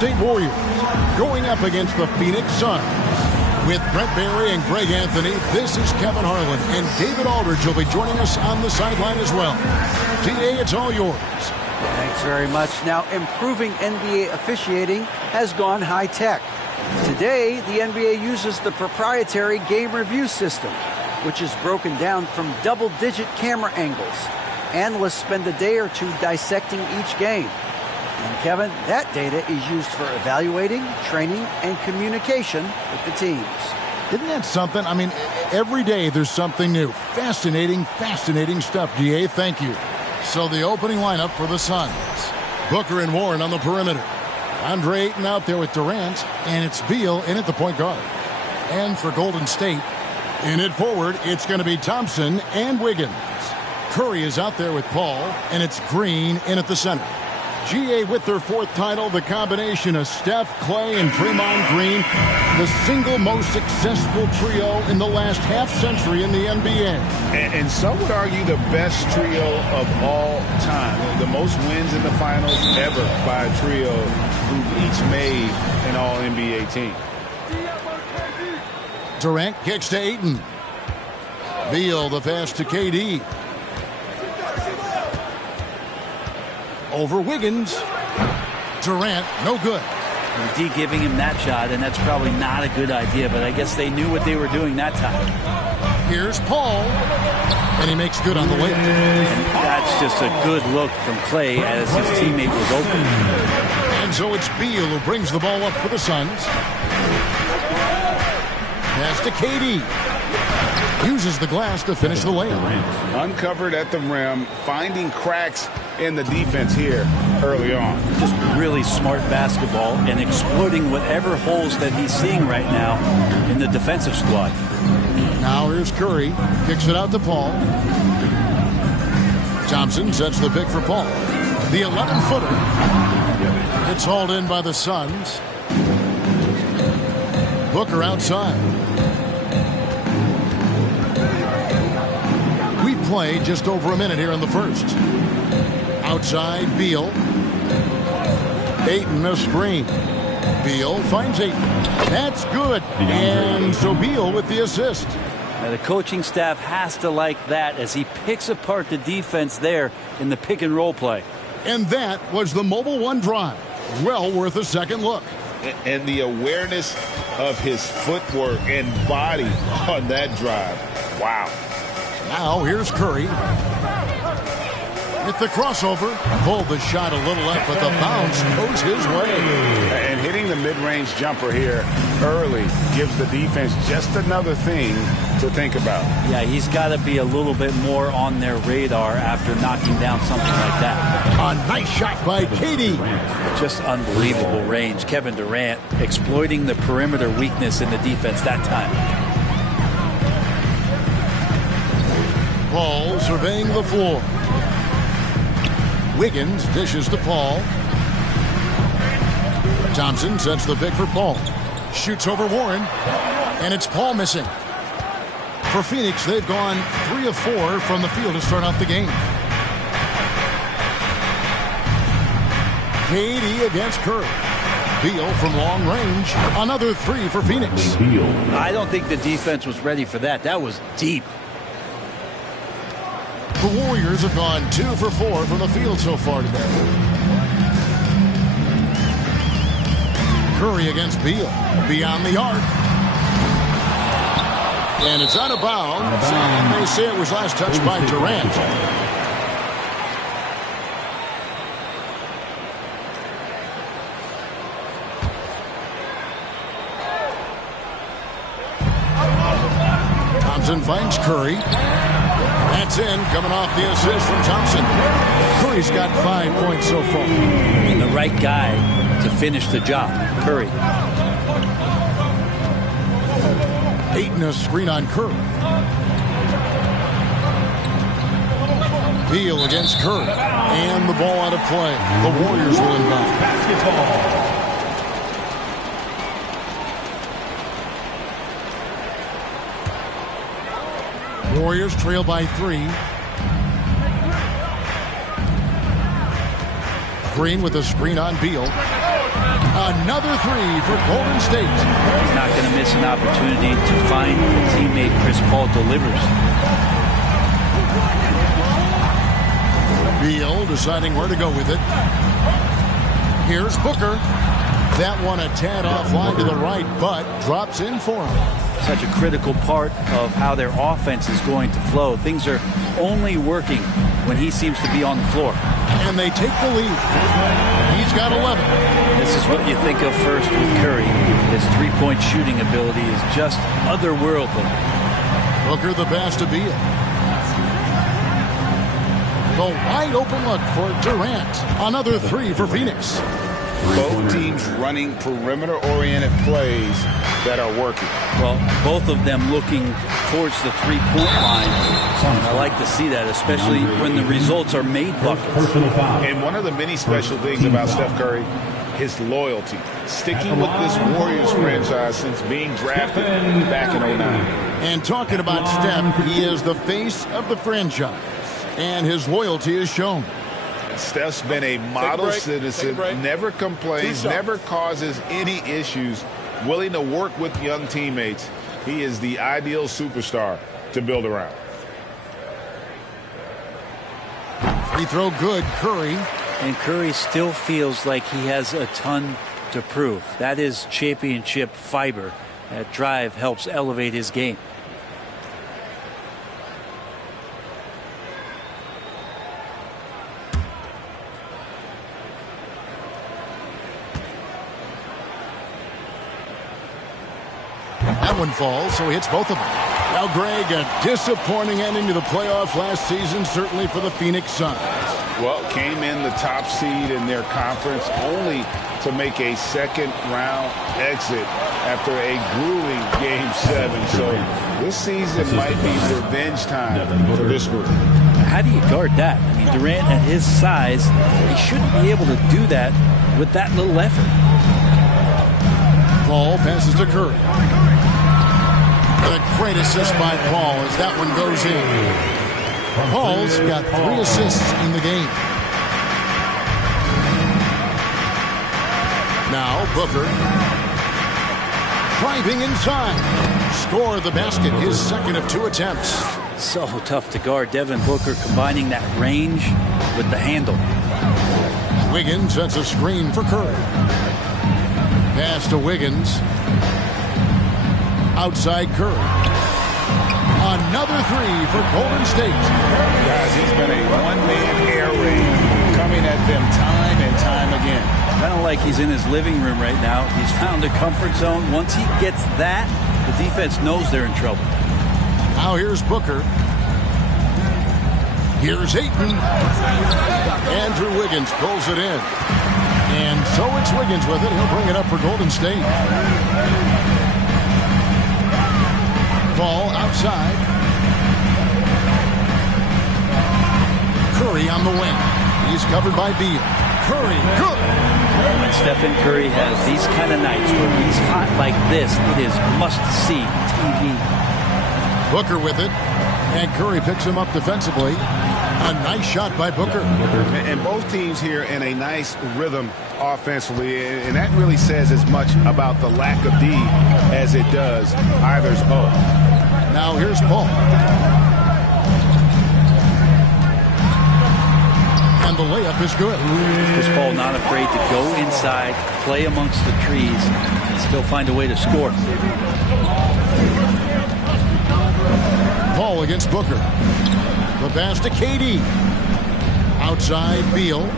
State Warriors going up against the Phoenix Suns. With Brent Barry and Greg Anthony, this is Kevin Harlan, and David Aldridge will be joining us on the sideline as well. DA, it's all yours. Thanks very much. Now, improving NBA officiating has gone high-tech. Today, the NBA uses the proprietary game review system, which is broken down from double-digit camera angles. Analysts spend a day or two dissecting each game. And Kevin, that data is used for evaluating, training, and communication with the teams. Isn't that something? I mean, every day there's something new. Fascinating, fascinating stuff, DA. Thank you. So the opening lineup for the Suns. Booker and Warren on the perimeter. Andre Ayton out there with Durant, and it's Beal in at the point guard. And for Golden State, in it forward, it's going to be Thompson and Wiggins. Curry is out there with Paul, and it's Green in at the center. GA with their fourth title, the combination of Steph, Clay, and Draymond Green, the single most successful trio in the last half-century in the NBA. And some would argue the best trio of all time. The most wins in the finals ever by a trio who've each made an All-NBA team. Durant kicks to Ayton. Beal the pass to KD. Over Wiggins. Durant, no good. D giving him that shot, and that's probably not a good idea, but I guess they knew what they were doing that time. Here's Paul, and he makes good on the layup. That's just a good look from Clay as his teammate was open. And so it's Beal who brings the ball up for the Suns. Pass to KD. Uses the glass to finish the layup. Uncovered at the rim, finding cracks in the defense here early on. Just really smart basketball and exploiting whatever holes that he's seeing right now in the defensive squad. Now here's Curry. Kicks it out to Paul. Thompson sets the pick for Paul. The 11-footer. It's hauled in by the Suns. Booker outside. We play just over a minute here in the first. Outside, Beal. Ayton a screen. Beal finds Ayton. That's good. And so Beal with the assist. Now the coaching staff has to like that as he picks apart the defense there in the pick and roll play. And that was the Mobile One drive. Well worth a second look. And the awareness of his footwork and body on that drive. Wow. Now here's Curry. With the crossover, pulled the shot a little up, but the bounce goes his way. And hitting the mid-range jumper here early gives the defense just another thing to think about. Yeah, he's got to be a little bit more on their radar after knocking down something like that. A nice shot by KD. Just unbelievable range. Kevin Durant exploiting the perimeter weakness in the defense that time. Paul surveying the floor. Wiggins dishes to Paul. Thompson sets the pick for Paul. Shoots over Warren. And it's Paul missing. For Phoenix, they've gone 3 of 4 from the field to start out the game. KD against Curry. Beal from long range. Another 3 for Phoenix. I don't think the defense was ready for that. That was deep. The Warriors have gone 2 for 4 from the field so far today. Curry against Beal. Beyond the arc. And it's out of bounds. And they say it was last touched by Durant. Thompson finds Curry. That's in, coming off the assist from Thompson. Curry's got 5 points so far. And the right guy to finish the job, Curry. Ayton a screen on Curry. Beal against Curry. And the ball out of play. The Warriors will inbound. Basketball. Warriors trail by 3. Green with a screen on Beal. Another three for Golden State. He's not going to miss an opportunity to find a teammate. Chris Paul delivers. Beal deciding where to go with it. Here's Booker. That one a tad offline to the right, but drops in for him. Such a critical part of how their offense is going to flow. Things are only working when he seems to be on the floor. And they take the lead. He's got 11. This is what you think of first with Curry. His three-point shooting ability is just otherworldly. Booker the pass to Beal. The wide open look for Durant. Another three for Phoenix. Both teams running perimeter-oriented plays that are working. Well, both of them looking towards the three-point line. And I like to see that, especially when the results are made buckets. And one of the many special things about Steph Curry, his loyalty. Sticking with this Warriors franchise since being drafted back in 09. And talking about Steph, he is the face of the franchise. And his loyalty is shown. Steph's been a model citizen, never complains, never causes any issues, willing to work with young teammates. He is the ideal superstar to build around. Free throw good, Curry. And Curry still feels like he has a ton to prove. That is championship fiber. That drive helps elevate his game. That one falls, so he hits both of them. Now, Greg, a disappointing ending to the playoffs last season, certainly for the Phoenix Suns. Well, came in the top seed in their conference only to make a second-round exit after a grueling Game 7. So this season might be revenge time for this group. How do you guard that? I mean, Durant at his size, he shouldn't be able to do that with that little effort. Paul passes to Curry. A great assist by Paul as that one goes in. Paul's got 3 assists in the game. Now Booker. Driving inside. Score the basket, his second of 2 attempts. So tough to guard. Devin Booker combining that range with the handle. Wiggins sets a screen for Curry. Pass to Wiggins. Outside Curry. Another three for Golden State. Guys, he's been a one-man air raid coming at them time and time again. Kind of like he's in his living room right now. He's found a comfort zone. Once he gets that, the defense knows they're in trouble. Now here's Booker. Here's Ayton. Andrew Wiggins pulls it in. And so it's Wiggins with it. He'll bring it up for Golden State. Ball outside. Curry on the wing. He's covered by Beal. Curry, good. When Stephen Curry has these kind of nights where he's hot like this, it is must-see TV. Booker with it. And Curry picks him up defensively. A nice shot by Booker. And both teams here in a nice rhythm offensively, and that really says as much about the lack of D as it does either's O. Now here's Paul. And the layup is good. Chris Paul not afraid to go inside, play amongst the trees, and still find a way to score. Paul against Booker. The pass to KD. Outside Beal.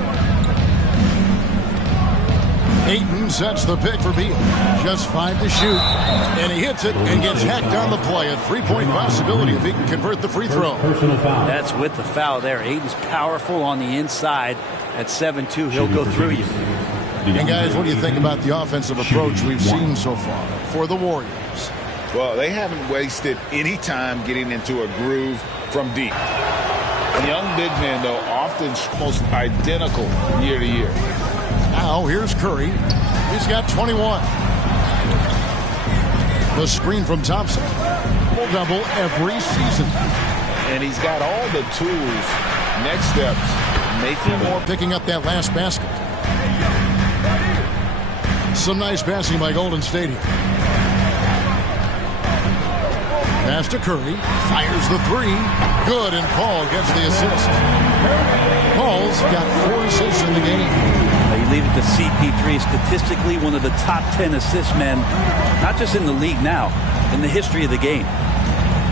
Ayton sets the pick for Beal. Just 5 to shoot. And he hits it and gets hacked on the play. A 3-point possibility if he can convert the free throw. That's with the foul there. Ayton's powerful on the inside. At 7-2, he'll go through you. And guys, what do you think about the offensive approach we've seen so far for the Warriors? Well, they haven't wasted any time getting into a groove from deep. Young big men, though, often almost identical year to year. Now here's Curry. He's got 21. The screen from Thompson. Double every season. And he's got all the tools. Next steps, making more. Picking up that last basket. Some nice passing by Golden State here. Pass to Curry. Fires the three. Good, and Paul gets the assist. Paul's got 4 assists in the game. You leave it to CP3, statistically one of the top 10 assist men, not just in the league now, in the history of the game.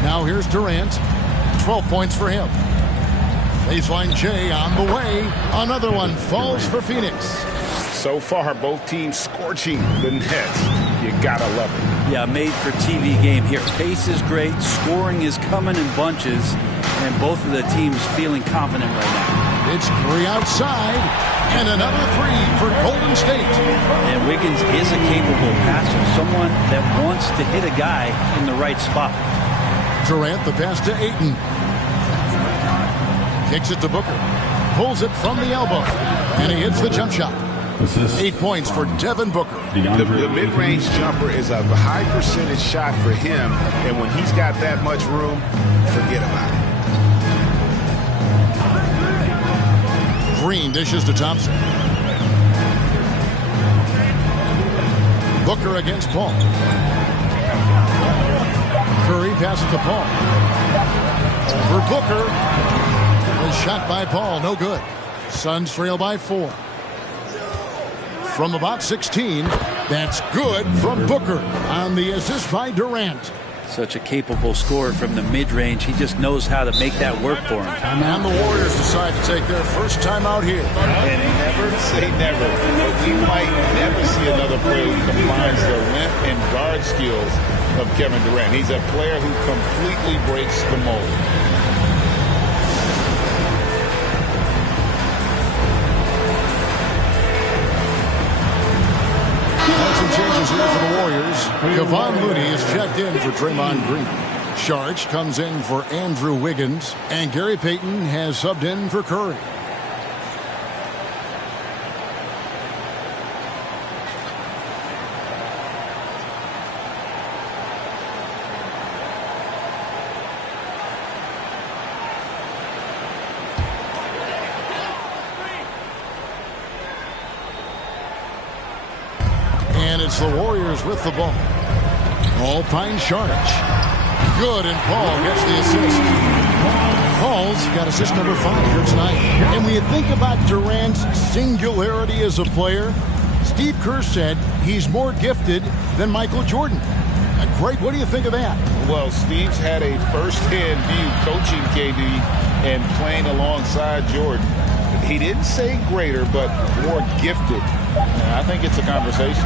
Now here's Durant. 12 points for him. Baseline J on the way. Another one falls for Phoenix. So far, both teams scorching the Nets. You gotta love it. Yeah, made for TV game here. Pace is great. Scoring is coming in bunches. And both of the teams feeling confident right now. It's Curry outside. And another 3 for Golden State. And Wiggins is a capable passer. Someone that wants to hit a guy in the right spot. Durant, the pass to Ayton. Kicks it to Booker. Pulls it from the elbow. And he hits the jump shot. 8 points for Devin Booker. The mid-range jumper is a high percentage shot for him, and when he's got that much room, forget about it. Green dishes to Thompson. Booker against Paul. Curry passes to Paul. For Booker. A shot by Paul, no good. Suns trail by 4. From about 16, that's good from Booker on the assist by Durant. Such a capable scorer from the mid-range. He just knows how to make that work for him. And the Warriors decide to take their first time out here. And never say never, but we might never see another player who combines the length and guard skills of Kevin Durant. He's a player who completely breaks the mold. Some changes here for the Warriors. Kevon Looney is checked in for Draymond Green. Sharge comes in for Andrew Wiggins. And Gary Payton has subbed in for Curry. And it's the Warriors with the ball. Alpine Sharge. Good, and Paul gets the assist. Paul's got assist number 5 here tonight. And when you think about Durant's singularity as a player, Steve Kerr said he's more gifted than Michael Jordan. Greg, what do you think of that? Well, Steve's had a first-hand view coaching KD and playing alongside Jordan. He didn't say greater, but more gifted. And I think it's a conversation.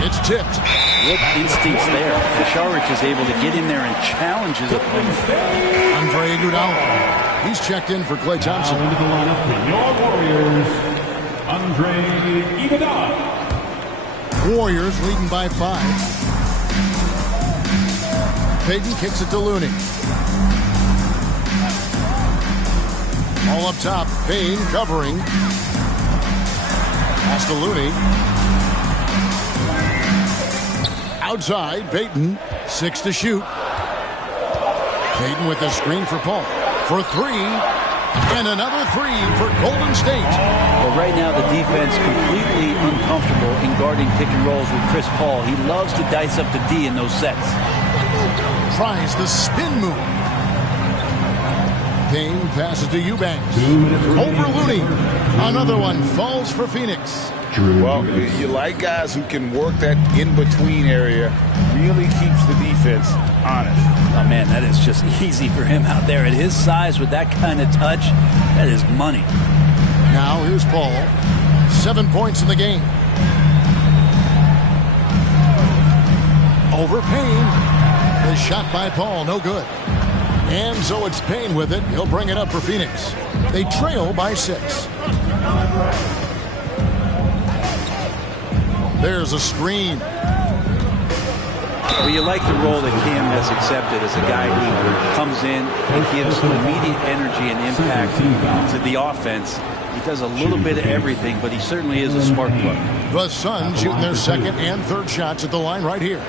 It's tipped. Good instincts there. And Sharich is able to get in there and challenge his opponent. Andre Iguodala. He's checked in for Klay Thompson. Now into the lineup for your Warriors, Andre Iguodala. Warriors leading by 5. Payton kicks it to Looney. All up top. Payne covering. Pass to Looney. Outside, Payton. 6 to shoot. Payton with the screen for Paul. For 3. And another 3 for Golden State. Well, right now the defense completely uncomfortable in guarding pick and rolls with Chris Paul. He loves to dice up the D in those sets. Tries the spin move. Payne passes to Eubanks. Over Looney. Another one falls for Phoenix. Well, you like guys who can work that in-between area. Really keeps the defense honest. Oh, man, that is just easy for him out there. At his size with that kind of touch, that is money. Now here's Paul. 7 points in the game. Over Payne. The shot by Paul, no good. And so it's Payne with it. He'll bring it up for Phoenix. They trail by 6. There's a screen. Well, you like the role that Cam has accepted as a guy who comes in and gives immediate energy and impact to the offense. He does a little bit of everything, but he certainly is a smart player. The Suns shooting their second and third shots at the line right here.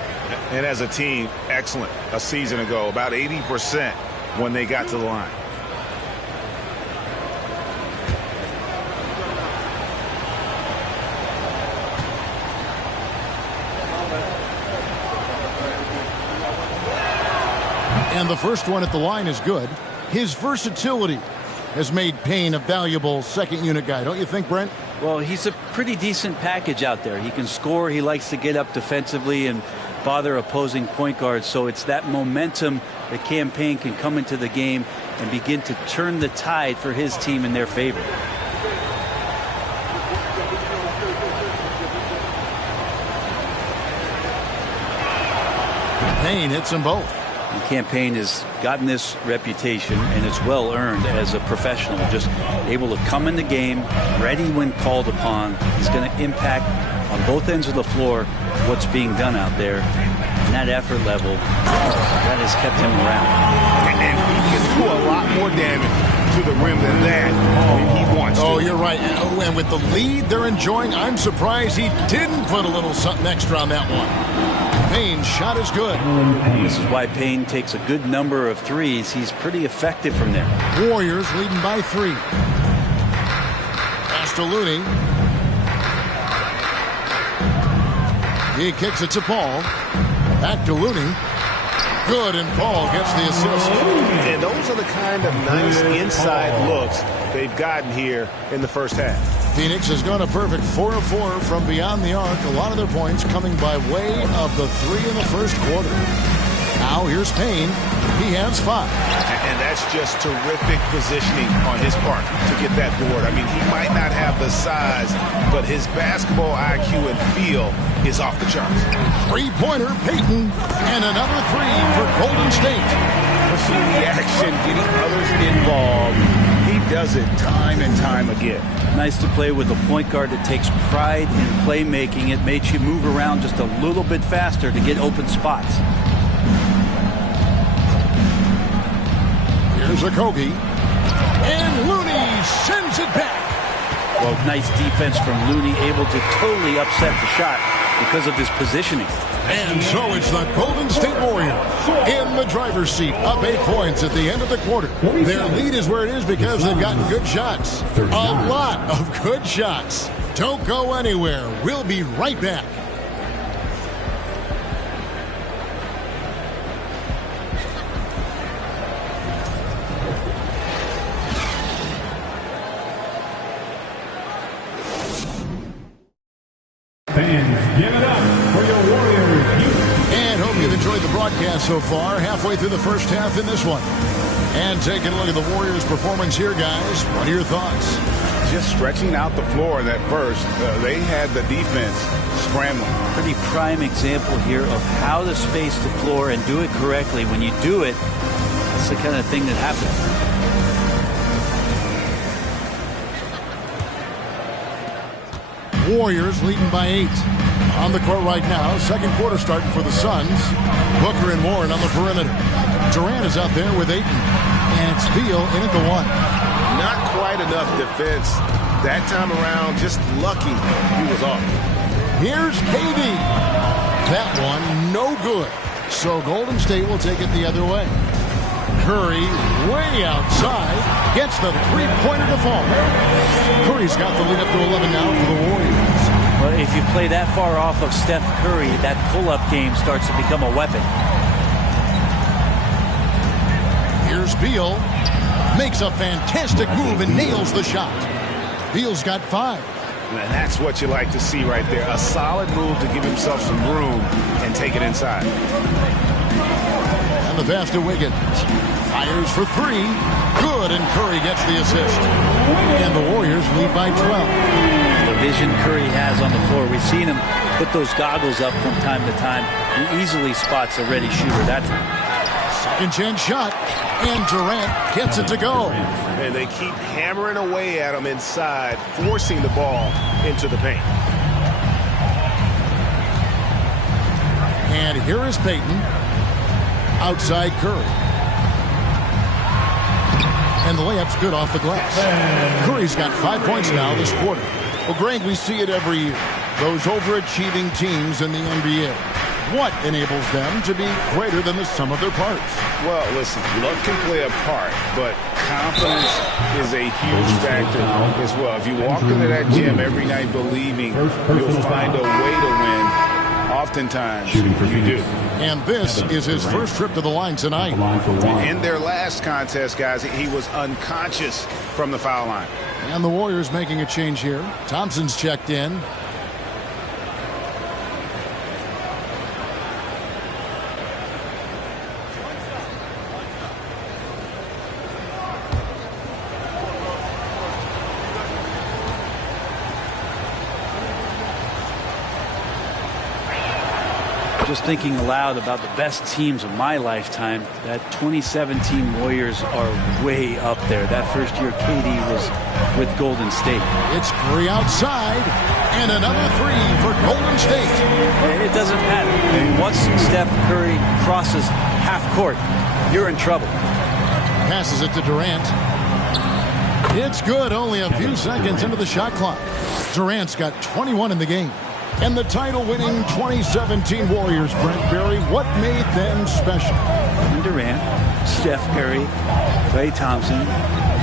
And as a team, excellent. A season ago, about 80% when they got to the line. And the first one at the line is good. His versatility has made Payne a valuable second unit guy, don't you think, Brent? Well, he's a pretty decent package out there. He can score. He likes to get up defensively and bother opposing point guards. So it's that momentum that Cam Payne can come into the game and begin to turn the tide for his team in their favor. Payne hits them both. And Cam Payne has gotten this reputation, and it's well earned as a professional, just able to come in the game ready when called upon. He's going to impact on both ends of the floor what's being done out there, and that effort level that has kept him around. And he can do a lot more damage to the rim than that when he wants to. Oh, you're right. And with the lead they're enjoying, I'm surprised he didn't put a little something extra on that one. Payne's shot is good. This is why Payne takes a good number of threes. He's pretty effective from there. Warriors leading by 3. Pass to Looney. He kicks it to Paul. Back to Looney. Good, and Paul gets the assist. And those are the kind of nice inside looks they've gotten here in the first half. Phoenix has gone a perfect 4 of 4 from beyond the arc. A lot of their points coming by way of the 3 in the first quarter. Now here's Payne. He has 5. And that's just terrific positioning on his part to get that board. I mean, he might not have the size, but his basketball IQ and feel is off the charts. Three-pointer, Payton, and another 3 for Golden State. We'll see the action, getting others involved. He does it time and time again. Nice to play with a point guard that takes pride in playmaking. It makes you move around just a little bit faster to get open spots. Here's Okogie. And Looney sends it back. Well, nice defense from Looney, able to totally upset the shot because of his positioning. And so it's the Golden State Warriors in the driver's seat, up 8 points at the end of the quarter. Their lead is where it is because they've gotten good shots. A lot of good shots. Don't go anywhere. We'll be right back. Fans, give it up for your Warriors. And hope you've enjoyed the broadcast so far. Halfway through the first half in this one. And taking a look at the Warriors' performance here, guys. What are your thoughts? Just stretching out the floor in that first. They had the defense scrambling. Pretty prime example here of how to space the floor and do it correctly. When you do it, that's the kind of thing that happens. Warriors leading by 8. On the court right now, second quarter starting for the Suns. Booker and Warren on the perimeter. Durant is out there with Ayton. And it's Beal in at the 1. Not quite enough defense that time around. Just lucky he was off. Here's KD. That one no good. So Golden State will take it the other way. Curry way outside gets the three-pointer to fall. Curry's got the lead up to 11 now for the Warriors. Well, if you play that far off of Steph Curry, that pull-up game starts to become a weapon. Here's Beal. Makes a fantastic move and nails the shot. Beal's got 5. And that's what you like to see right there. A solid move to give himself some room and take it inside. And the pass to Wiggins. Fires for 3. Good, and Curry gets the assist. And the Warriors lead by 12. The vision Curry has on the floor. We've seen him put those goggles up from time to time. He easily spots a ready shooter that time. Second chance shot. And Durant gets it to go. And they keep hammering away at him inside, forcing the ball into the paint. And here is Payton. Outside Curry. And the layup's good off the glass. Curry's got 5 points now this quarter. Well, Greg, we see it every year. Those overachieving teams in the NBA. What enables them to be greater than the sum of their parts? Well, listen, luck can play a part, but confidence is a huge factor as well. If you walk into that gym every night believing you'll find a way to win, oftentimes you do. And this is his first trip to the line tonight. In their last contest, guys, he was unconscious from the foul line. And the Warriors making a change here. Thompson's checked in. Just thinking aloud about the best teams of my lifetime, that 2017 Warriors are way up there. That first year KD was with Golden State. It's Curry outside, and another three for Golden State. It doesn't matter. I mean, once Steph Curry crosses half court, you're in trouble. Passes it to Durant. It's good, only a few seconds into the shot clock. Durant's got 21 in the game. And the title-winning 2017 Warriors, Brent Barry, what made them special? Kevin Durant, Steph Curry, Klay Thompson,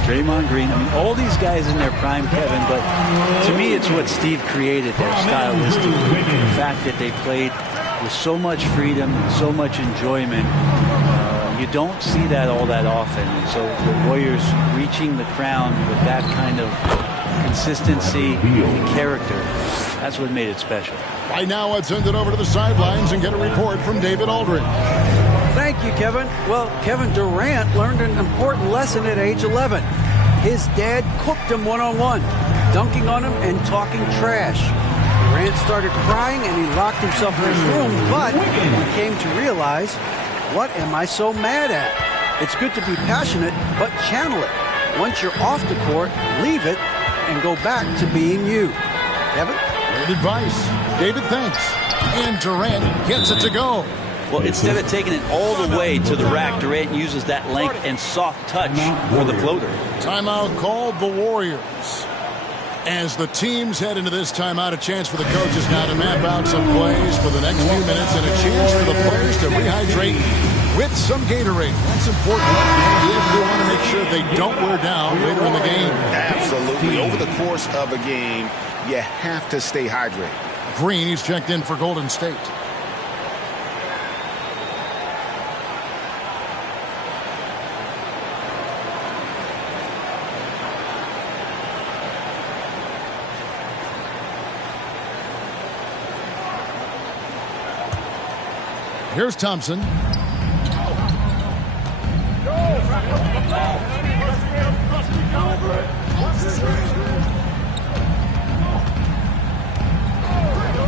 Draymond Green. I mean, all these guys in their prime, Kevin, but to me it's what Steve created there stylistically. The fact that they played with so much freedom and so much enjoyment. You don't see that all that often. And so the Warriors reaching the crown with that kind of consistency and character, that's what made it special. Right now, let's send it over to the sidelines and get a report from David Aldridge. Thank you, Kevin. Well, Kevin Durant learned an important lesson at age 11. His dad cooked him one-on-one, dunking on him and talking trash. Durant started crying and he locked himself in his room, but he came to realize, what am I so mad at? It's good to be passionate, but channel it. Once you're off the court, leave it and go back to being you. Kevin? Great advice. David, thanks. And Durant gets it to go. Well, instead of taking it all the way to the rack, Durant uses that length and soft touch for the floater. Timeout called the Warriors. As the teams head into this timeout, a chance for the coaches now to map out some plays for the next few minutes and a chance for the players to rehydrate with some Gatorade. That's important if they want to make sure they don't wear down later in the game. Absolutely. Over the course of a game, you have to stay hydrated. Green, he's checked in for Golden State. Here's Thompson.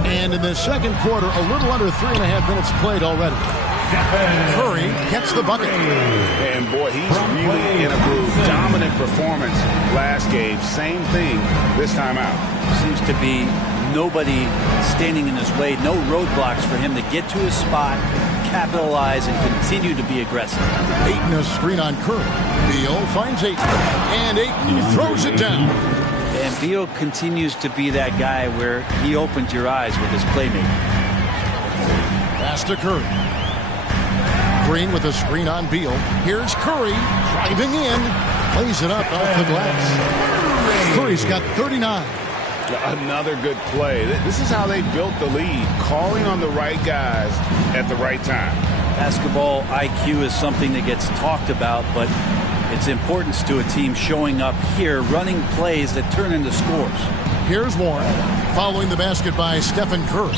And in the second quarter, a little under 3.5 minutes played already. Curry gets the bucket. And boy, he's really in a groove. Dominant performance last game. Same thing this time out. Seems to be nobody standing in his way, no roadblocks for him to get to his spot, capitalize, and continue to be aggressive. Ayton a screen on Curry. Beal finds Ayton, and Ayton throws it down. And Beal continues to be that guy where he opens your eyes with his playmaking. Pass to Curry. Green with a screen on Beal. Here's Curry driving in, plays it up off the glass. Curry's got 39. Another good play. This is how they built the lead, calling on the right guys at the right time. Basketball IQ is something that gets talked about, but its importance to a team showing up here, running plays that turn into scores. Here's Warren, following the basket by Stephen Curry.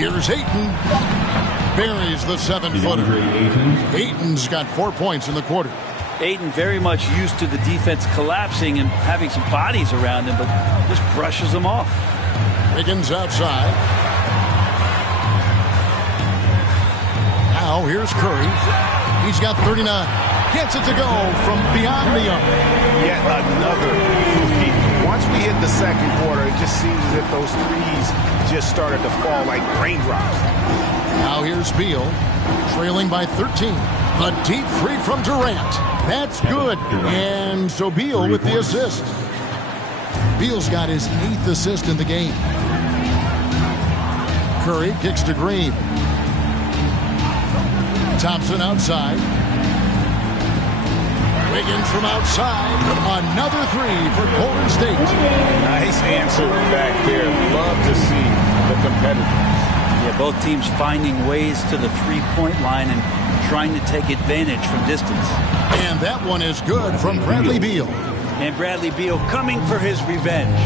Here's Ayton, buries the 7-footer. Ayton's got 4 points in the quarter. Ayton very much used to the defense collapsing and having some bodies around him, but just brushes them off. Wiggins outside. Now here's Curry. He's got 39. Gets it to go from beyond the arc. Yet another three. Once we hit the second quarter, it just seems as if those threes just started to fall like raindrops. Now here's Beal, trailing by 13. A deep three from Durant. That's good. And so Beal with the assist. Beal's got his 8th assist in the game. Curry kicks to Green. Thompson outside. Wiggins from outside. Another three for Golden State. Nice answer back there. Love to see competitors. Yeah, both teams finding ways to the three-point line and trying to take advantage from distance. And that one is good from Bradley Beal. And Bradley Beal coming for his revenge.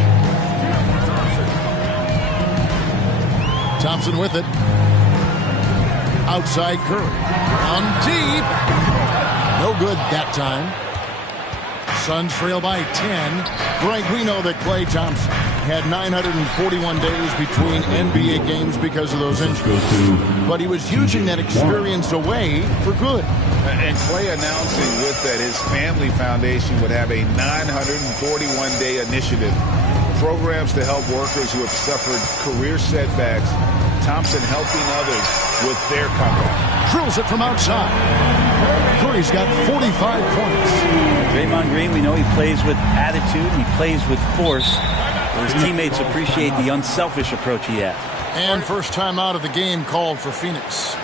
Thompson with it. Outside Curry. On deep. No good that time. Suns trail by 10. Greg, we know that Klay Thompson had 941 days between NBA games because of those injuries. But he was using that experience away for good. And Klay announcing with that his family foundation would have a 941-day initiative. Programs to help workers who have suffered career setbacks. Thompson helping others with their comeback. Drills it from outside. Curry's got 45 points. Draymond Green, we know he plays with attitude. He plays with force. His teammates appreciate the unselfish approach he has. And first time out of the game called for Phoenix.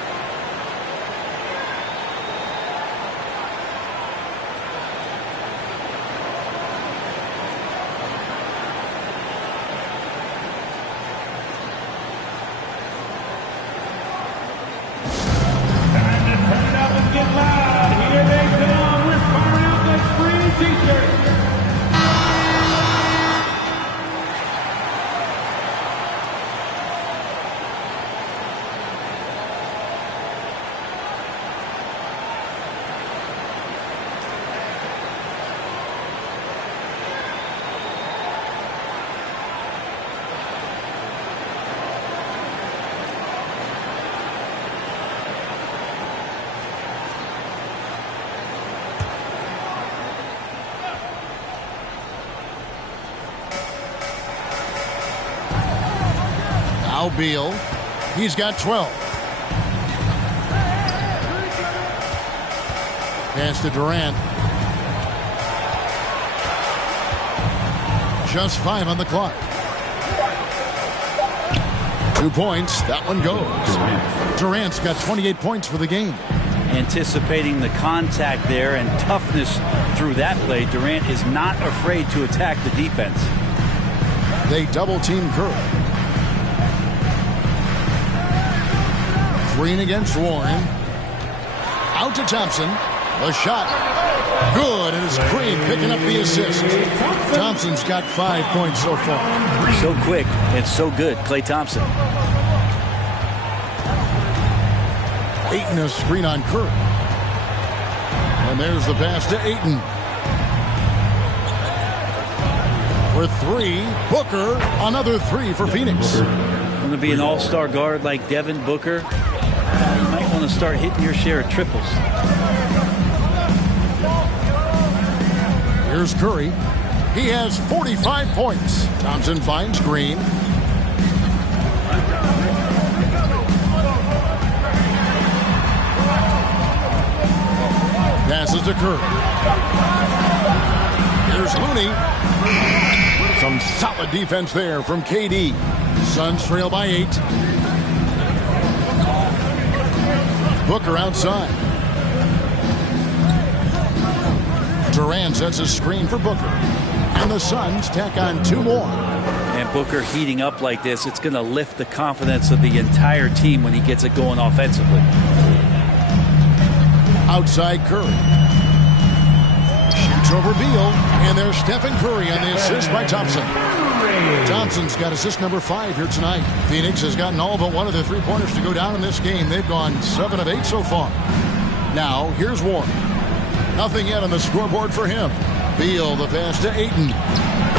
Beal. He's got 12. Pass to Durant. Just 5 on the clock. 2 points. That one goes. Durant's got 28 points for the game. Anticipating the contact there and toughness through that play, Durant is not afraid to attack the defense. They double team Curry. Green against Warren. Out to Thompson. The shot. Good, and it's Green picking up the assist. Thompson's got 5 points so far. So quick and so good, Klay Thompson. Ayton a screen on Curry. And there's the pass to Ayton. For 3, Booker. Another 3 for Phoenix. Going to be an all-star guard like Devin Booker. You might want to start hitting your share of triples. Here's Curry. He has 45 points. Thompson finds Green. Passes to Curry. Here's Looney. Some solid defense there from KD. Suns trail by 8. Booker outside. Durant sets a screen for Booker. And the Suns tack on 2 more. And Booker heating up like this, it's going to lift the confidence of the entire team when he gets it going offensively. Outside Curry. Shoots over Beal. And there's Stephen Curry on the assist by Thompson. Thompson's got assist number 5 here tonight. Phoenix has gotten all but one of the 3-pointers to go down in this game. They've gone 7 of 8 so far. Now, here's Warren. Nothing yet on the scoreboard for him. Beal, the pass to Ayton.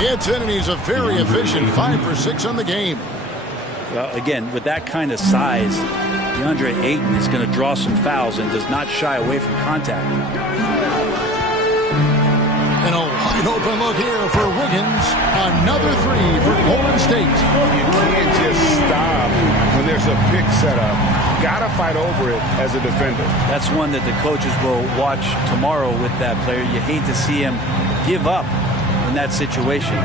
It's in, and he's a very efficient 5 for 6 on the game. Well, again, with that kind of size, DeAndre Ayton is going to draw some fouls and does not shy away from contact. And a wide open look here for Wiggins. Another 3 for Golden State. You can't just stop when there's a pick set up. Gotta fight over it as a defender. That's one that the coaches will watch tomorrow with that player. You hate to see him give up in that situation.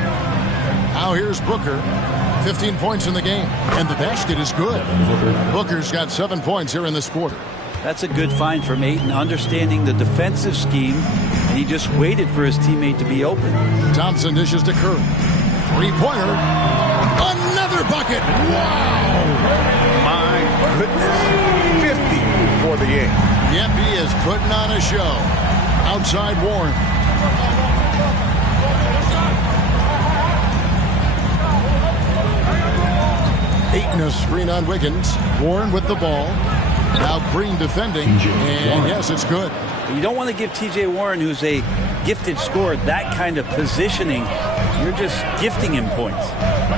Now here's Booker. 15 points in the game. And the basket is good. Booker's got 7 points here in this quarter. That's a good find from Ayton, understanding the defensive scheme, and he just waited for his teammate to be open. Thompson dishes to Curry. 3-pointer. Another bucket. Wow. My goodness. 50 for the game. Yep, he is putting on a show. Outside Warren. Ayton a screen on Wiggins. Warren with the ball. Now Green defending. And yes, it's good. You don't want to give T.J. Warren, who's a gifted scorer, that kind of positioning. You're just gifting him points.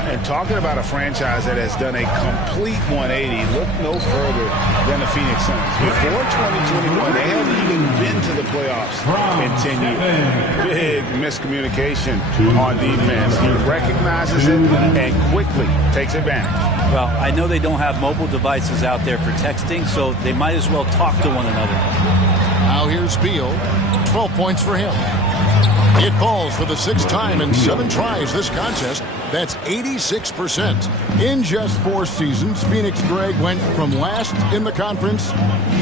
And talking about a franchise that has done a complete 180, look no further than the Phoenix Suns. Before 2021, they hadn't even been to the playoffs in 10 years. Big miscommunication on defense. He recognizes it and quickly takes advantage. Well, I know they don't have mobile devices out there for texting, so they might as well talk to one another. Now here's Beal. 12 points for him. It falls for the 6th time in 7 tries this contest. That's 86%. In just 4 seasons, Phoenix Greg went from last in the conference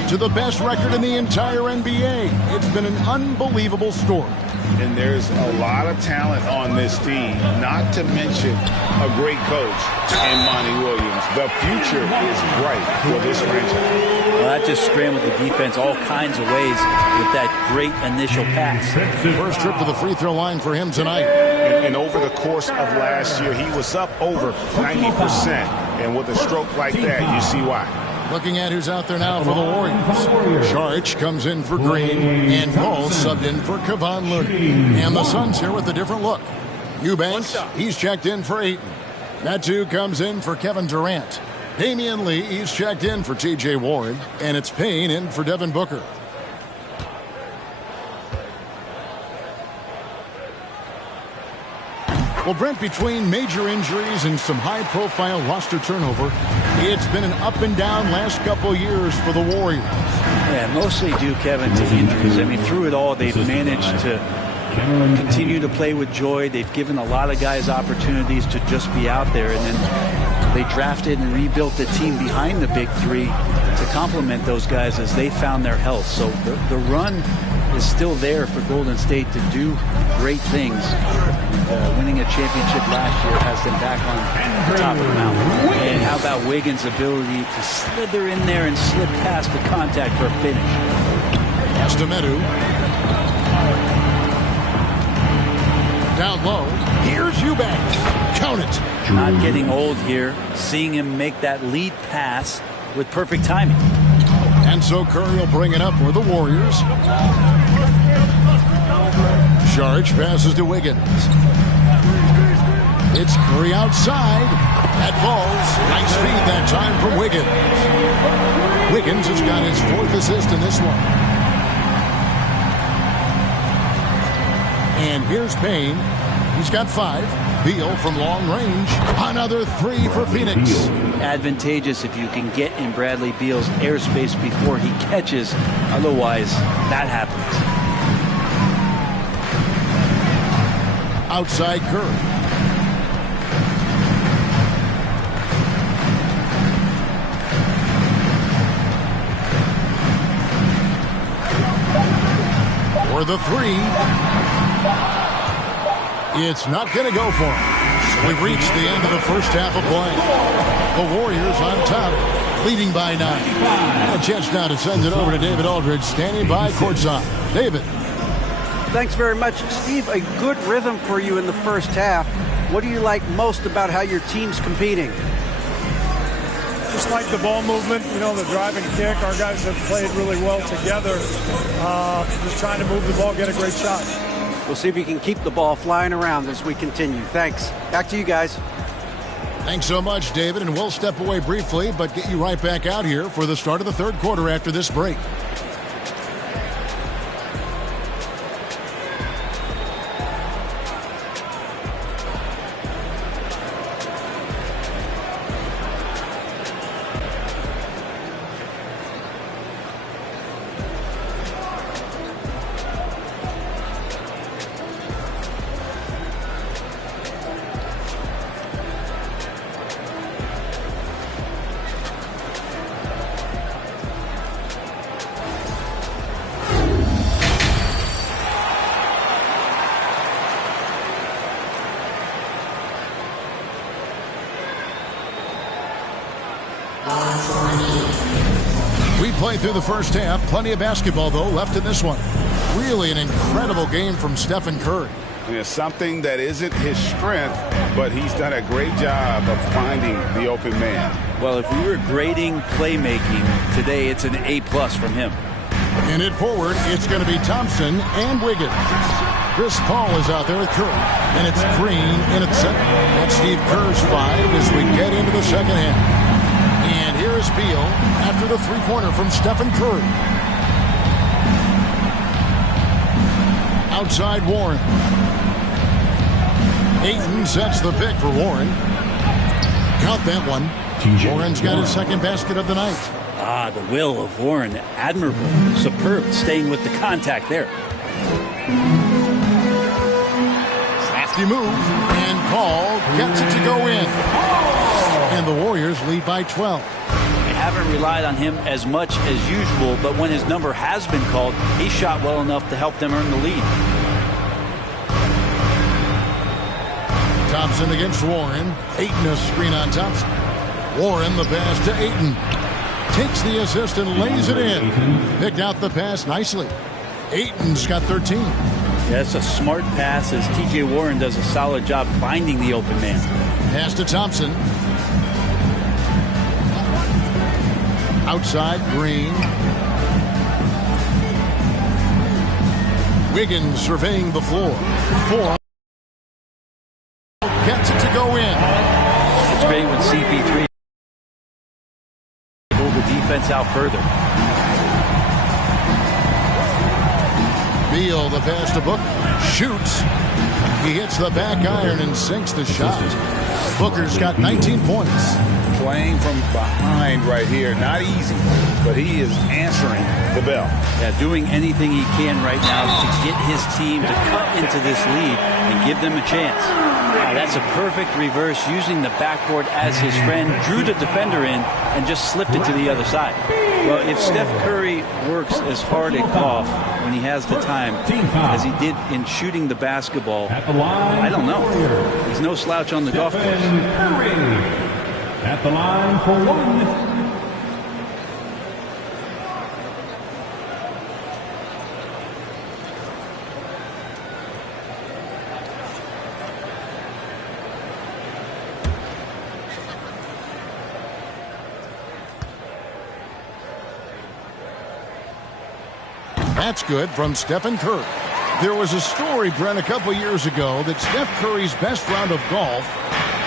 to the best record in the entire NBA. It's been an unbelievable story. And there's a lot of talent on this team, not to mention a great coach in Monty Williams. The future is bright for this franchise. Well, that just scrambled the defense all kinds of ways with that great initial pass. First trip to the free throw line for him tonight. And over the course of last year, he was up over 90%. And with a stroke like that, you see why. Looking at who's out there now for the Warriors. Sharch comes in for Green, and Cole subbed in for Kevon Looney. And the Suns here with a different look. Eubanks, he's checked in for Ayton. Natu comes in for Kevin Durant. Damian Lee, he's checked in for T.J. Warren. And it's Payne in for Devin Booker. Well, Brent, between major injuries and some high-profile roster turnover, it's been an up-and-down last couple years for the Warriors. Yeah, mostly due, Kevin, to injuries. I mean, through it all, they've managed to continue to play with joy. They've given a lot of guys opportunities to just be out there, and then they drafted and rebuilt the team behind the big three to complement those guys as they found their health. So the run is still there for Golden State to do great things. Winning a championship last year has them back on the top of the mountain. And how about Wiggins' ability to slither in there and slip past the contact for a finish? Castamedu. Down low. Here's Eubanks. Count it. Not getting old here. Seeing him make that lead pass with perfect timing. And so Curry will bring it up for the Warriors. Sharch passes to Wiggins. It's Curry outside. That falls. Nice feed that time from Wiggins. Wiggins has got his 4th assist in this one. And here's Payne. He's got 5. Beal from long range. Another 3 for Phoenix. Advantageous if you can get in Bradley Beal's airspace before he catches. Otherwise, that happens. Outside Curry. For the 3. It's not going to go for him. So we've reached the end of the first half of play. The Warriors on top, leading by 9. And a chance now to send it over to David Aldridge, standing by courtside. David. Thanks very much, Steve. A good rhythm for you in the first half. What do you like most about how your team's competing? Just like the ball movement, you know, the drive and kick. Our guys have played really well together. Just trying to move the ball, get a great shot. We'll see if you can keep the ball flying around as we continue. Thanks. Back to you guys. Thanks so much, David. And we'll step away briefly, but get you right back out here for the start of the third quarter after this break. We played through the first half. Plenty of basketball, though, left in this one. Really an incredible game from Stephen Curry. It's something that isn't his strength, but he's done a great job of finding the open man. Well, if we were grading playmaking today, it's an A+ from him. In it forward, it's going to be Thompson and Wiggins. Chris Paul is out there with Curry, and it's Green in at center. That's Steve Kerr's 5 as we get into the second half. And here is Beal after the three-pointer from Stephen Curry. Outside Warren. Ayton sets the pick for Warren. Count that one. Warren's got his second basket of the night. Ah, the will of Warren. Admirable. Superb. Staying with the contact there. Crafty move. And Paul gets it to go in. And the Warriors lead by 12. They haven't relied on him as much as usual, but when his number has been called, he shot well enough to help them earn the lead. Thompson against Warren. Ayton a screen on Thompson. Warren the pass to Ayton. Takes the assist and lays it in. Picked out the pass nicely. Ayton's got 13. Yeah, that's a smart pass as T.J. Warren does a solid job finding the open man. Pass to Thompson. Outside, Green. Wiggins surveying the floor. 4. Gets it to go in. It's great when CP3 pull the defense out further. Beal, the pass to Booker. Shoots. He hits the back iron and sinks the shot. Booker's got 19 points. Playing from behind right here. Not easy, but he is answering the bell. Yeah, doing anything he can right now to get his team to cut into this lead and give them a chance. Now, that's a perfect reverse, using the backboard as his friend, drew the defender in, and just slipped it to the other side. Well, if Steph Curry works as hard at golf when he has the time as he did in shooting the basketball, I don't know. He's no slouch on the golf course. At the line for one. That's good from Stephen Curry. There was a story, Brent, a couple years ago that Steph Curry's best round of golf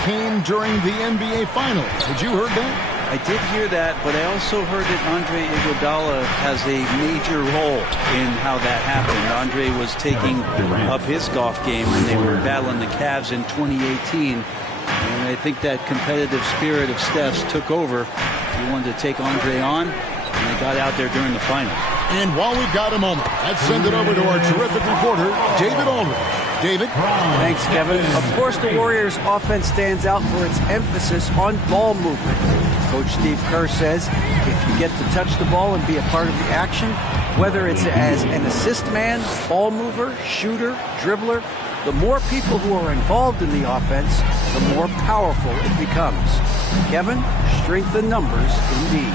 came during the NBA Finals. Had you heard that? I did hear that, but I also heard that Andre Iguodala has a major role in how that happened. Andre was taking up his golf game when they were battling the Cavs in 2018. And I think that competitive spirit of Steph's took over. He wanted to take Andre on, and they got out there during the finals. And while we've got a moment, let's send it over to our terrific reporter, David Aldridge. David? Thanks, Kevin. Of course, the Warriors' offense stands out for its emphasis on ball movement. Coach Steve Kerr says if you get to touch the ball and be a part of the action, whether it's as an assist man, ball mover, shooter, dribbler, the more people who are involved in the offense, the more powerful it becomes. Kevin, strength in numbers indeed.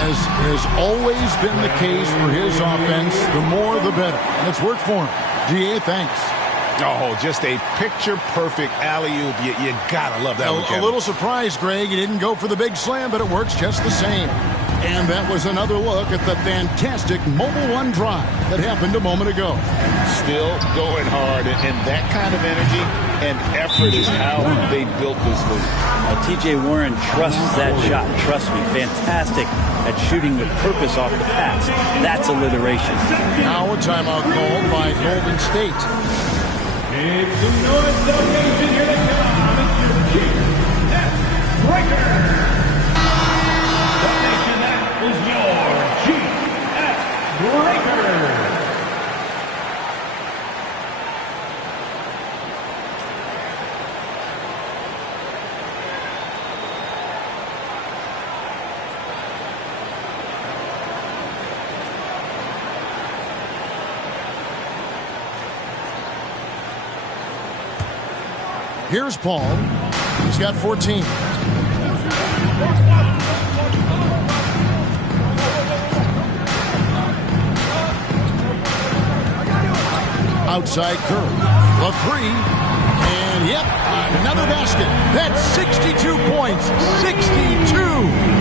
As has always been the case for his offense, the more the better. And it's worked for him. GA, thanks. Oh, just a picture-perfect alley-oop. You gotta love that one, Kevin. A little surprise, Greg. He didn't go for the big slam, but it works just the same. And that was another look at the fantastic Mobile One drive that happened a moment ago. Still going hard, and that kind of energy and effort is how they built this league. T.J. Warren trusts that shot. Trust me, fantastic at shooting with purpose off the pass. That's alliteration. Now a timeout called by Golden State. It's the North Nation. Here they come. It's your GS Breaker. The nation that is your GS Breaker. Here's Paul. He's got 14. Outside Curry. The three. And, yep, another basket. That's 62 points. 62.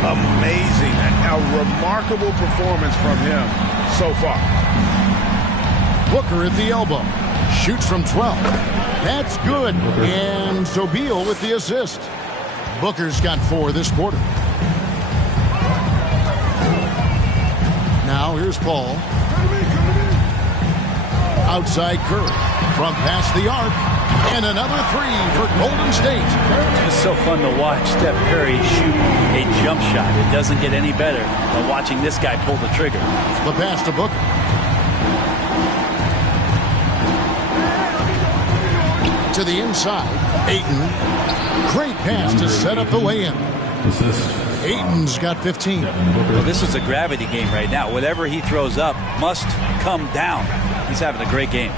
Amazing. A remarkable performance from him so far. Booker at the elbow. Shoots from 12. That's good. And Sobeel with the assist. Booker's got 4 this quarter. Now here's Paul. Outside Curry. From past the arc. And another three for Golden State. It's so fun to watch Steph Curry shoot a jump shot. It doesn't get any better than watching this guy pull the trigger. The pass to Booker. To the inside. Ayton. Great pass to set up the lay-in. Ayton's got 15. Well, this is a gravity game right now. Whatever he throws up must come down. He's having a great game.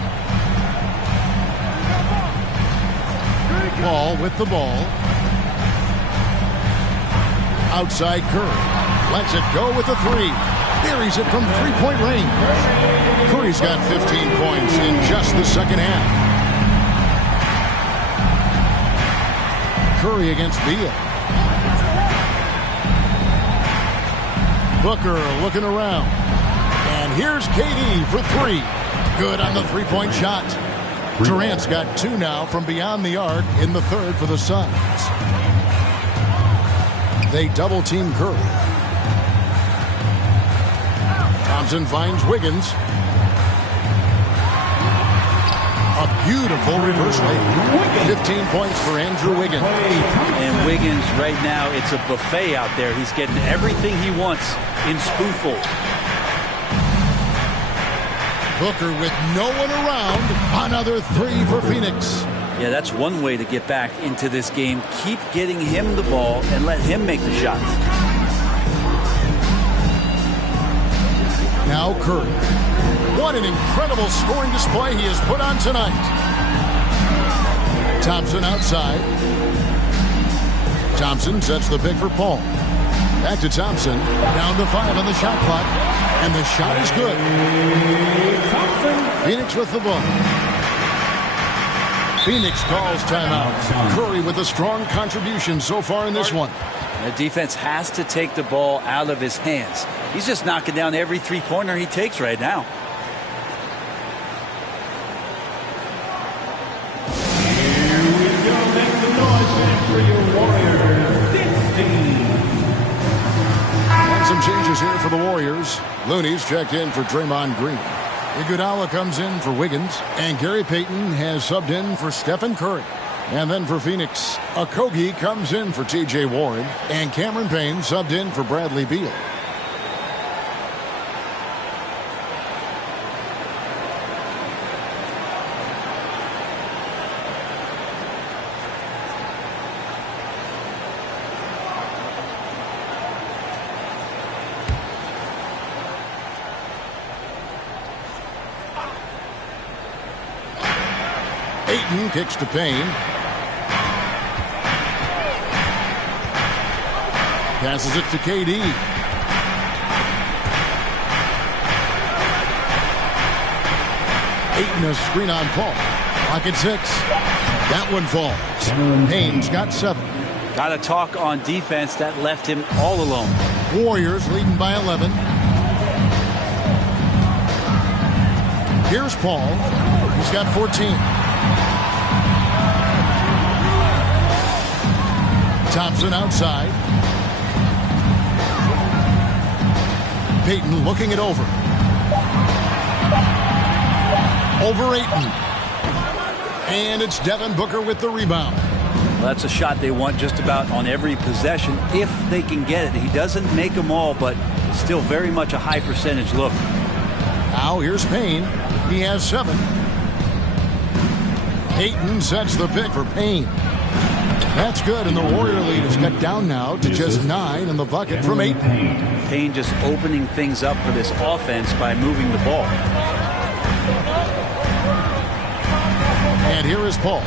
Paul with the ball. Outside Curry. Lets it go with the three. Buries it from three-point range. Curry's got 15 points in just the second half. Curry against Beal. Booker looking around. And here's KD for three. Good on the three-point shot. Durant's got 2 now from beyond the arc in the third for the Suns. They double-team Curry. Thompson finds Wiggins. A beautiful reverse lay. 15 points for Andrew Wiggins. And Wiggins right now, it's a buffet out there. He's getting everything he wants in spoonfuls. Booker with no one around. Another three for Phoenix. Yeah, that's one way to get back into this game. Keep getting him the ball and let him make the shots. Now Curry. What an incredible scoring display he has put on tonight. Thompson outside. Thompson sets the pick for Paul. Back to Thompson. Down to 5 on the shot clock. And the shot is good. Phoenix with the ball. Phoenix calls timeout. Curry with a strong contribution so far in this one. The defense has to take the ball out of his hands. He's just knocking down every three-pointer he takes right now. Here we go. Make some noise for your Warriors. 16. And some changes here for the Warriors. Looney's checked in for Draymond Green. Iguodala comes in for Wiggins. And Gary Payton has subbed in for Stephen Curry. And then for Phoenix, Okogie comes in for T.J. Warren. And Cameron Payne subbed in for Bradley Beal. Ayton kicks to Payne. Passes it to KD. Ayton a screen on Paul. Pocket 6. That one falls. Payne's got 7. Got to talk on defense. That left him all alone. Warriors leading by 11. Here's Paul. He's got 14. Thompson outside. Payton looking it over. Over Ayton. And it's Devin Booker with the rebound. Well, that's a shot they want just about on every possession if they can get it. He doesn't make them all, but still very much a high percentage look. Now here's Payne. He has 7. Ayton sets the pick for Payne. That's good, and the Warrior lead is cut down now to just 9 in the bucket from 8. Payne just opening things up for this offense by moving the ball. And here is Paul.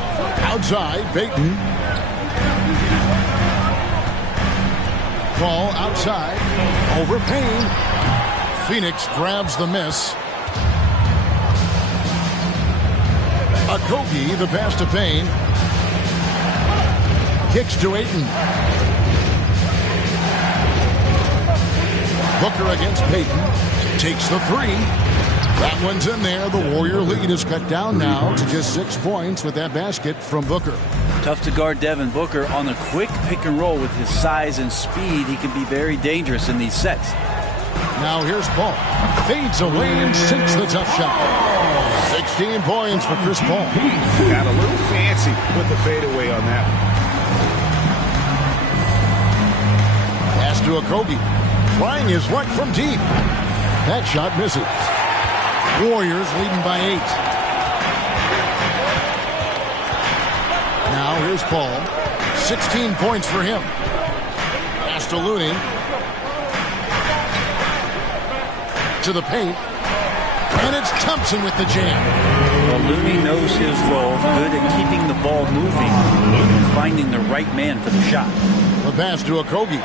Outside, Payton. Paul outside. Over Payne. Phoenix grabs the miss. Okogie, the pass to Payne. Kicks to Ayton. Booker against Payton. Takes the three. That one's in there. The Warrior lead is cut down now to just 6 points with that basket from Booker. Tough to guard Devin Booker on a quick pick and roll with his size and speed. He can be very dangerous in these sets. Now here's Paul. Fades away and sinks the tough shot. 16 points for Chris Paul. Got a little fancy with the fadeaway on that one. Pass to Okogie. Trying his luck from deep. That shot misses. Warriors leading by 8. Now here's Paul. 16 points for him. Pass to Looney. To the paint. And it's Thompson with the jam. Well, Looney knows his role. Good at keeping the ball moving and finding the right man for the shot. The pass to Okogie.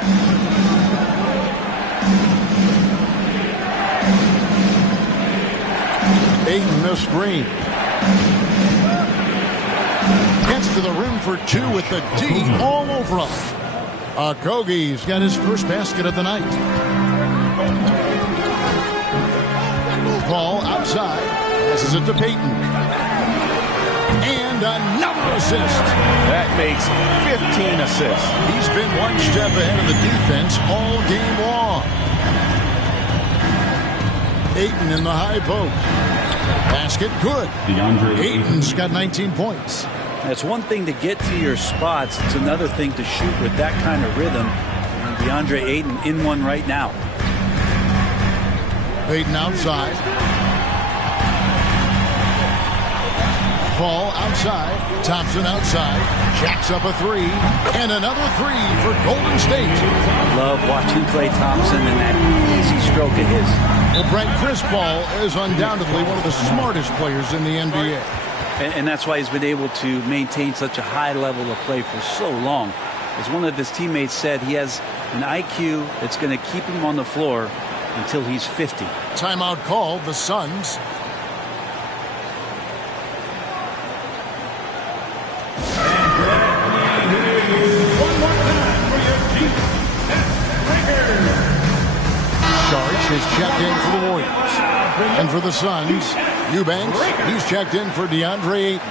Ayton the screen. Gets to the rim for 2 with the D all over him. Okogie's got his first basket of the night. Paul outside. Passes it to Payton. And another assist. That makes 15 assists. He's been one step ahead of the defense all game long. Ayton in the high post. Basket good. Ayton's got 19 points. It's one thing to get to your spots. It's another thing to shoot with that kind of rhythm. And DeAndre Ayton in one right now. Ayton outside. Paul outside. Thompson outside. Jacks up a 3. And another 3 for Golden State. Love watching Klay Thompson and that easy stroke of his. Well, Brent, Chris Paul is undoubtedly one of the smartest players in the NBA. And that's why he's been able to maintain such a high level of play for so long. As one of his teammates said, he has an IQ that's going to keep him on the floor until he's 50. Timeout called, the Suns. Sharch is checked in for the Warriors. And for the Suns, Eubanks, he's checked in for DeAndre Ayton.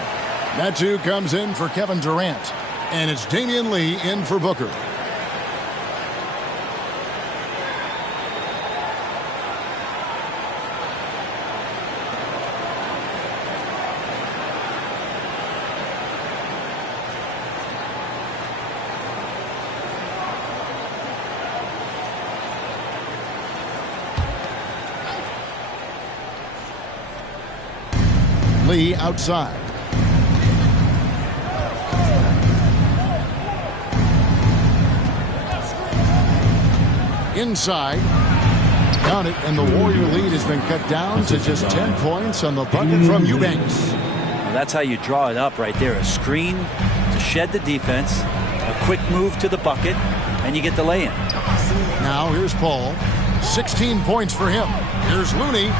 That too comes in for Kevin Durant. And it's Damian Lee in for Booker. Lee outside. Inside. Count it, and the Warrior lead has been cut down to just 10 points on the bucket from Eubanks. Well, that's how you draw it up right there. A screen to shed the defense, a quick move to the bucket, and you get the lay-in. Now here's Paul. 16 points for him. Here's Looney.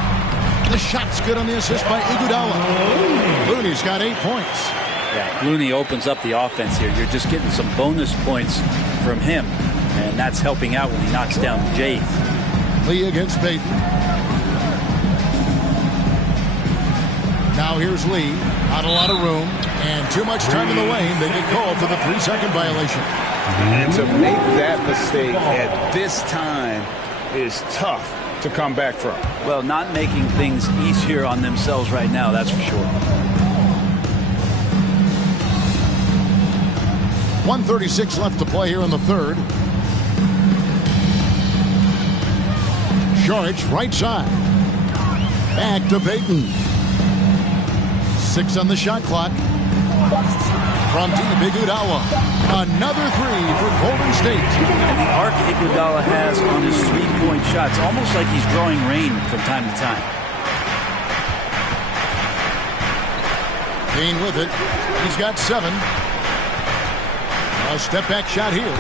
The shot's good on the assist by Iguodala. Looney's got 8 points. Yeah, Looney opens up the offense here. You're just getting some bonus points from him, and that's helping out when he knocks down Jay. Lee against Payton. Now here's Lee. Not a lot of room, and too much time in the lane. They get called for the 3-second violation. And to make that mistake at this time is tough to come back from. Well, not making things easier on themselves right now, that's for sure. 1:36 left to play here in the third. Sharch right side. Back to Payton. 6 on the shot clock. From deep, Iguodala. Another 3 for Golden State. And the arc Iguodala has on his three-point shots, almost like he's drawing rain from time to time. Payne with it. He's got 7. A step-back shot here.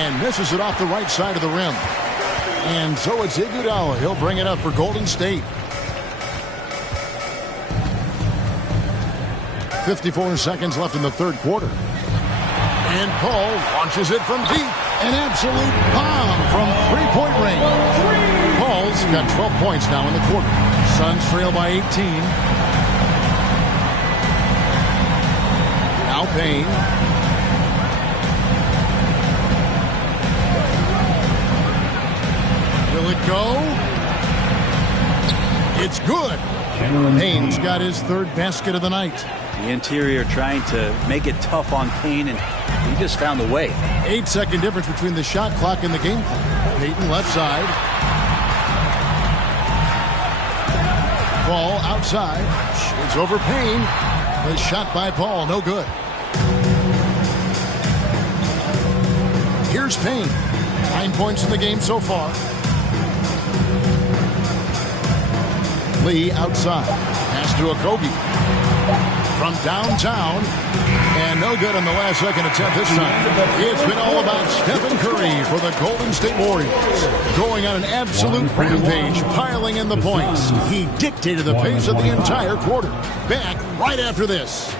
And misses it off the right side of the rim. And so it's Iguodala. He'll bring it up for Golden State. 54 seconds left in the third quarter. And Paul launches it from deep. An absolute bomb from three-point range. Paul's got 12 points now in the quarter. Suns trail by 18. Now Payne. Will it go? It's good. Payne's got his third basket of the night. The interior trying to make it tough on Payne, and he just found a way. 8-second difference between the shot clock and the game clock. Payton left side. Ball outside. It's over Payne. The shot by Paul, no good. Here's Payne. 9 points in the game so far. Lee outside. Pass to Okogie. From downtown. And no good on the last second attempt this time. It's been all about Stephen Curry for the Golden State Warriors. Going on an absolute rampage, piling in the points. He dictated the pace of the entire quarter. Back right after this.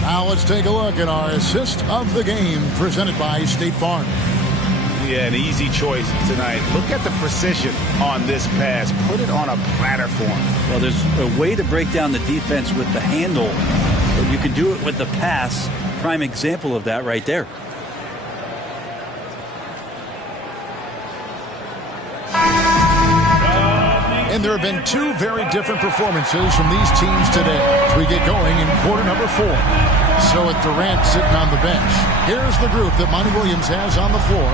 Now let's take a look at our assist of the game presented by State Farm. Yeah, an easy choice tonight. Look at the precision on this pass. Put it on a platter for him. Well, there's a way to break down the defense with the handle, but you can do it with the pass. Prime example of that right there. And there have been two very different performances from these teams today as we get going in quarter number 4. So with Durant sitting on the bench, here's the group that Monty Williams has on the floor.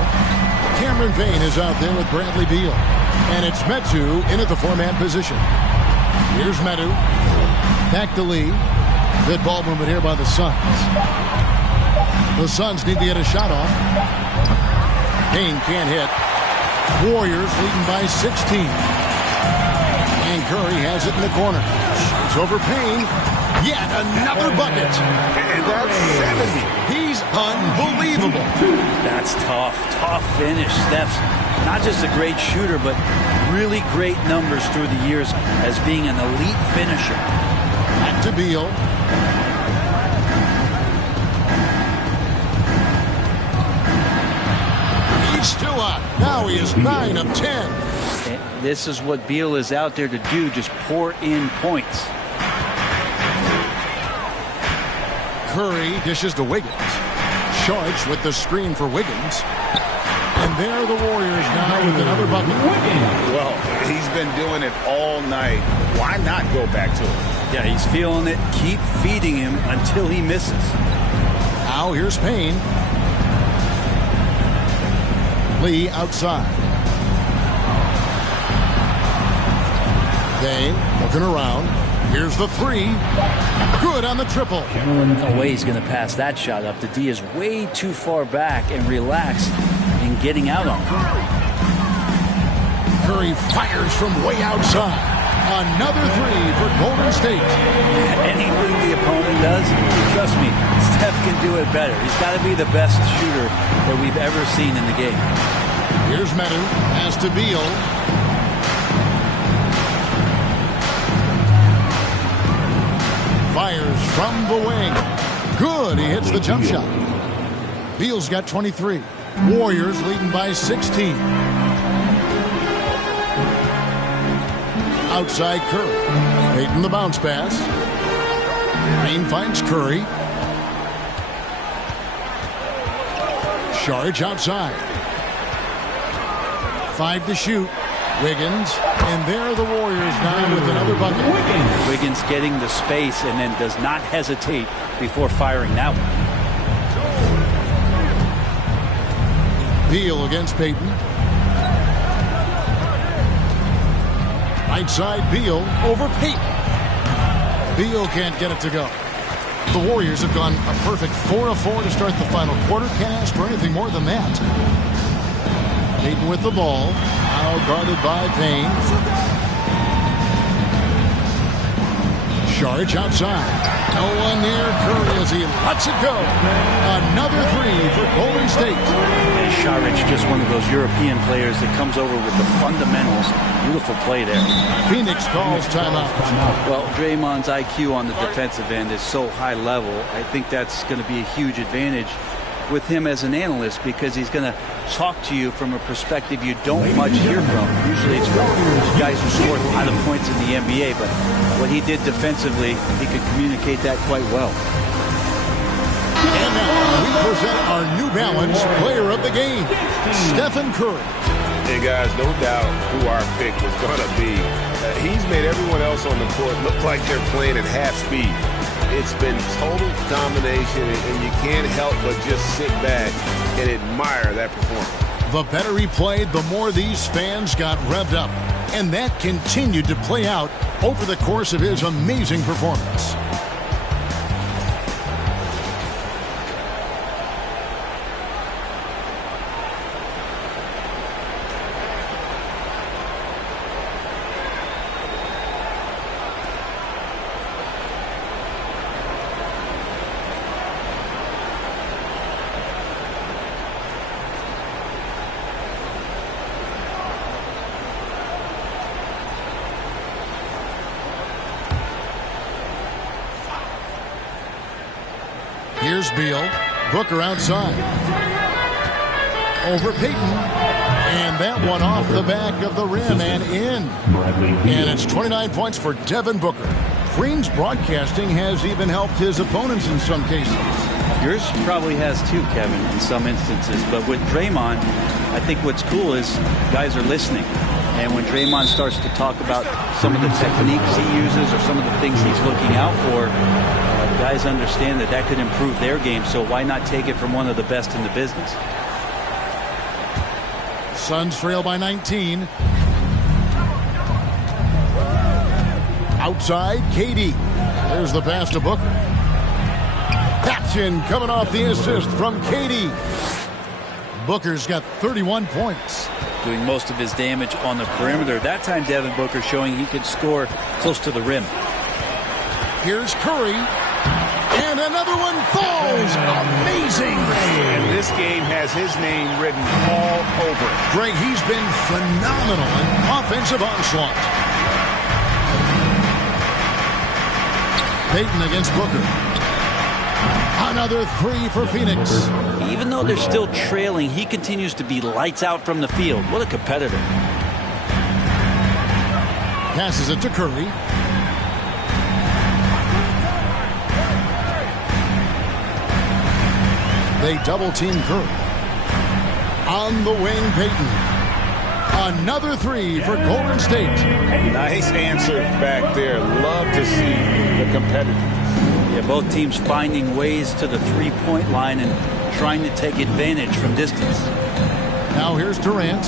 Cameron Payne is out there with Bradley Beal. And it's Metu in at the 4-man position. Here's Metu. Back to Lee. Good ball movement here by the Suns. The Suns need to get a shot off. Payne can't hit. Warriors leading by 16. And Curry has it in the corner. It's over Payne. Yet another bucket. And that's 70. He's unbelievable. That's tough. Tough finish. Steph's not just a great shooter, but really great numbers through the years as being an elite finisher. Back to Beal. He's still up. Now he is 9 of 10. This is what Beal is out there to do, just pour in points. Curry dishes to Wiggins. Sharks with the screen for Wiggins. And there are the Warriors now with another bucket. Well, he's been doing it all night. Why not go back to it? Yeah, he's feeling it. Keep feeding him until he misses. Now here's Payne. Lee outside. Payne looking around. Here's the 3. Good on the triple. No way he's going to pass that shot up. The D is way too far back and relaxed in getting out on him. Curry fires from way outside. Another 3 for Golden State. Anything the opponent does, trust me, Steph can do it better. He's got to be the best shooter that we've ever seen in the game. Here's Metu. Pass to Beal. Fires from the wing. Good. He hits the jump shot. Beal's got 23. Warriors leading by 16. Outside Curry. Payton the bounce pass. Payne finds Curry. Sharge outside. 5 to shoot. Wiggins. And there are the Warriors now with another bucket. Wiggins getting the space and then does not hesitate before firing that one. Beal against Payton. Right side Beal over Payton. Beal can't get it to go. The Warriors have gone a perfect 4 of 4 to start the final quarter. Can't ask for anything more than that. Payton with the ball. Now guarded by Payne. Saric outside. No one near Curry as he lets it go. Another three for Golden State. And Saric, just one of those European players that comes over with the fundamentals. Beautiful play there. Phoenix calls timeout. Well, Draymond's IQ on the defensive end is so high level. I think that's going to be a huge advantage with him as an analyst, because he's going to talk to you from a perspective you don't much hear from. Usually it's from guys who score a lot of points in the NBA, but what he did defensively, he could communicate that quite well. And now we present our New Balance player of the game, Stephen Curry. Hey guys, no doubt who our pick was going to be. He's made everyone else on the court look like they're playing at half speed. It's been total domination, and you can't help but just sit back and admire that performance. The better he played, the more these fans got revved up. And that continued to play out over the course of his amazing performance. Here's Beal. Booker outside. Over Payton. And that one off the back of the rim and in. And it's 29 points for Devin Booker. Green's broadcasting has even helped his opponents in some cases. Yours probably has too, Kevin, in some instances. But with Draymond, I think what's cool is guys are listening. And when Draymond starts to talk about some of the techniques he uses or some of the things he's looking out for, guys understand that could improve their game, so why not take it from one of the best in the business? Suns trail by 19. Outside, KD. There's the pass to Booker. Action coming off the assist from KD. Booker's got 31 points. Doing most of his damage on the perimeter. That time, Devin Booker showing he could score close to the rim. Here's Curry. And another one falls. Amazing. And this game has his name written all over it. Greg, he's been phenomenal in offensive onslaught. Payton against Booker. Another three for Phoenix. Even though they're still trailing, he continues to be lights out from the field. What a competitor. Passes it to Curry. They double-team Curry. On the wing, Payton. Another three for Golden State. Nice answer back there. Love to see the competitiveness. Yeah, both teams finding ways to the three-point line and trying to take advantage from distance. Now here's Durant.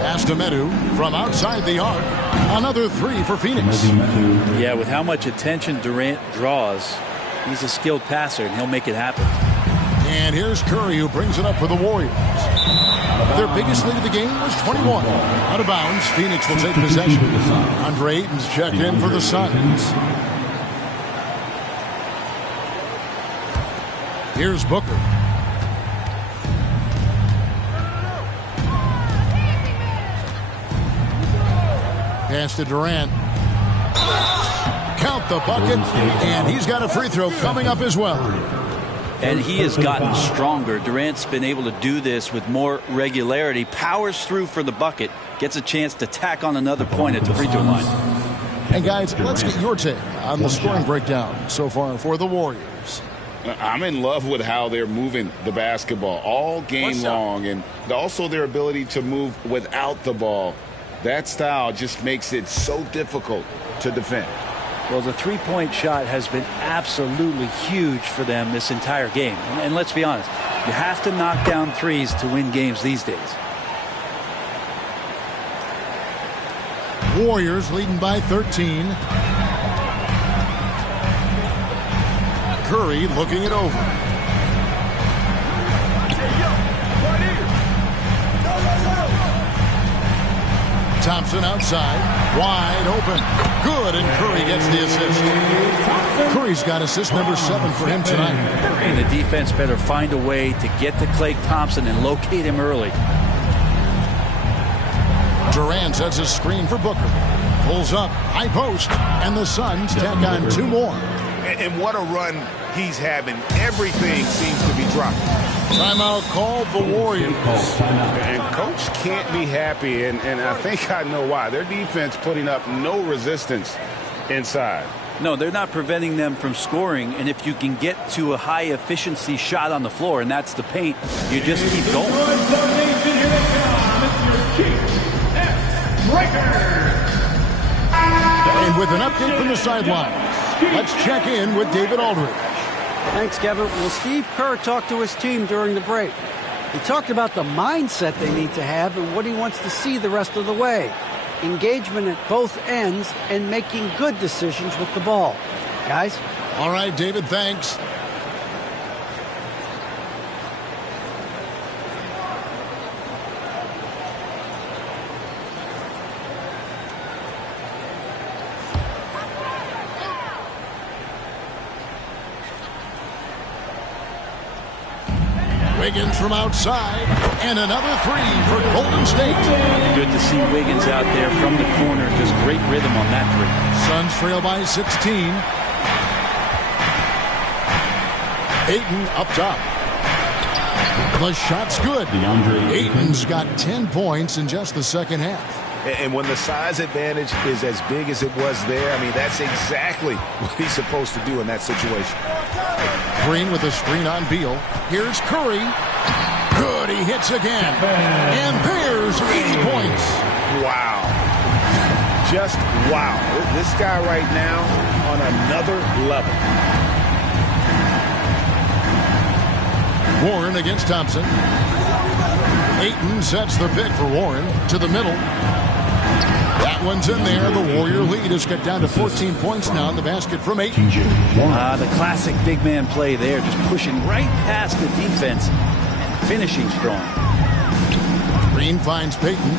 Pass to Medu from outside the arc. Another three for Phoenix. Yeah, with how much attention Durant draws, he's a skilled passer, and he'll make it happen. And here's Curry, who brings it up for the Warriors. Their biggest lead of the game was 21. Out of bounds, Phoenix will take possession. Andre Ayton's checked in for the Suns. Here's Booker. Pass to Durant. Count the bucket, and he's got a free throw coming up as well. And he has gotten stronger. Durant's been able to do this with more regularity. Powers through for the bucket. Gets a chance to tack on another point at the free throw line. And guys, let's get your take on the scoring breakdown so far for the Warriors. I'm in love with how they're moving the basketball all game long, and also their ability to move without the ball. That style just makes it so difficult to defend. Well, the three-point shot has been absolutely huge for them this entire game. And let's be honest, you have to knock down threes to win games these days. Warriors leading by 13. Curry looking it over. Thompson outside. Wide open. Good, and Curry gets the assist. Curry's got assist number 7 for him tonight. And the defense better find a way to get to Klay Thompson and locate him early. Durant sets a screen for Booker. Pulls up, high post, and the Suns tack on 2 more. And what a run he's having. Everything seems to be dropping. Timeout called the Warriors. And coach can't be happy, and I think I know why. Their defense putting up no resistance inside. No, they're not preventing them from scoring, and if you can get to a high-efficiency shot on the floor, and that's the paint, you just keep going. And with an update from the sidelines, let's check in with David Aldridge. Thanks, Kevin. Well, Steve Kerr talked to his team during the break. He talked about the mindset they need to have and what he wants to see the rest of the way. Engagement at both ends and making good decisions with the ball. Guys? All right, David, thanks. Wiggins from outside, and another 3 for Golden State. Good to see Wiggins out there from the corner. Just great rhythm on that 3. Suns trail by 16. Ayton up top. The shot's good. Ayton's got 10 points in just the second half. And when the size advantage is as big as it was there, I mean, that's exactly what he's supposed to do in that situation. Green with a screen on Beal. Here's Curry. Good, he hits again. And there's 80 points. Wow. Just wow. This guy right now on another level. Warren against Thompson. Ayton sets the pick for Warren to the middle. That one's in there. The Warrior lead is cut down to 14 points now in the basket from Ayton. The classic big man play there, just pushing right past the defense and finishing strong. Green finds Payton.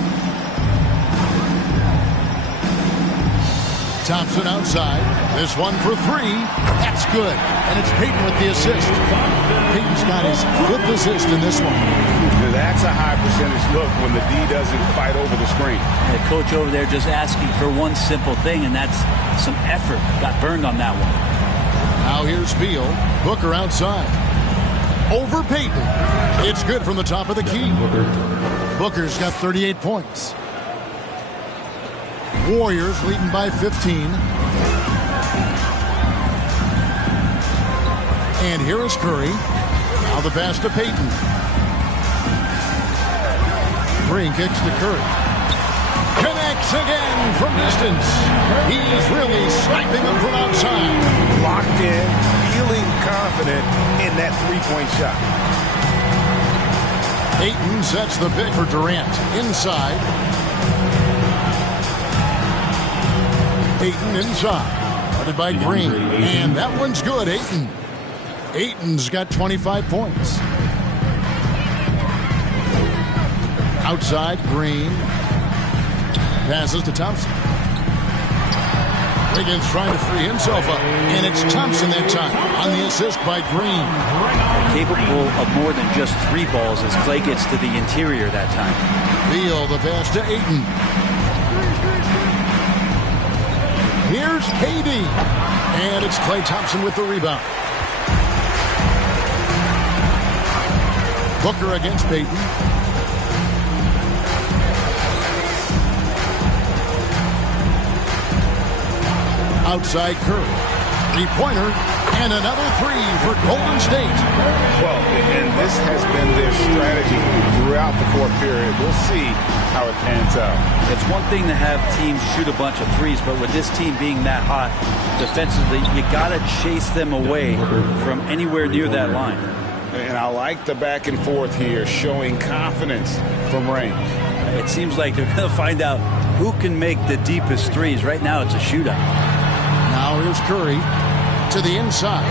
Thompson outside. This one for 3. That's good. And it's Payton with the assist. Payton's got his 5th assist in this one. That's a high percentage look when the D doesn't fight over the screen. The coach over there just asking for one simple thing, and that's some effort. Got burned on that one. Now here's Beal. Booker outside. Over Payton. It's good from the top of the key. Booker's got 38 points. Warriors leading by 15. And here is Curry. Now the pass to Payton. Green kicks to Curry. Connects again from distance. He's really sniping them from outside. Locked in, feeling confident in that three-point shot. Ayton sets the pick for Durant. Inside. Ayton inside. Guarded by Green. And that one's good, Ayton. Ayton's got 25 points. Outside, Green. Passes to Thompson. Wiggins trying to free himself up. And it's Thompson that time on the assist by Green. Capable of more than just 3 balls as Klay gets to the interior that time. Beal, the pass to Ayton. Here's KD. And it's Klay Thompson with the rebound. Booker against Payton. Outside Curry. 3-pointer. And another 3 for Golden State. Well, and this has been their strategy throughout the fourth period. We'll see how it pans out. It's one thing to have teams shoot a bunch of threes, but with this team being that hot defensively, you got to chase them away from anywhere near that line. And I like the back and forth here, showing confidence from range. It seems like they're going to find out who can make the deepest threes. Right now, it's a shootout. Now here's Curry to the inside.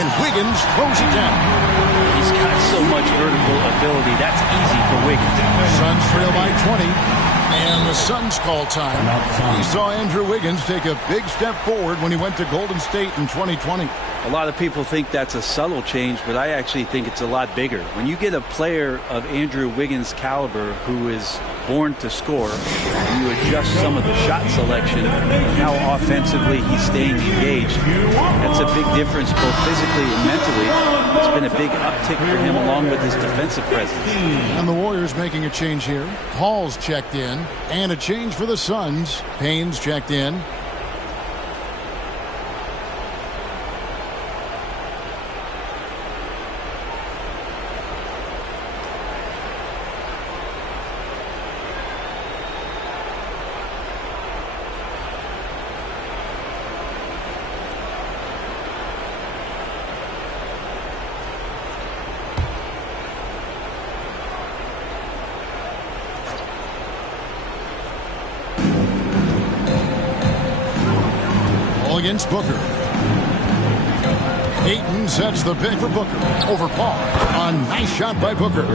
And Wiggins throws it down. He's got so much vertical ability. That's easy for Wiggins. Suns trail by 20. And the Suns call time. We saw Andrew Wiggins take a big step forward when he went to Golden State in 2020. A lot of people think that's a subtle change, but I actually think it's a lot bigger. When you get a player of Andrew Wiggins' caliber who is born to score, and you adjust some of the shot selection and how offensively he's staying engaged, that's a big difference both physically and mentally. It's been a big uptick for him along with his defensive presence. And the Warriors making a change here. Hall's checked in, and a change for the Suns. Payne's checked in. Against Booker. Ayton sets the pick for Booker over Paul. A nice shot by Booker.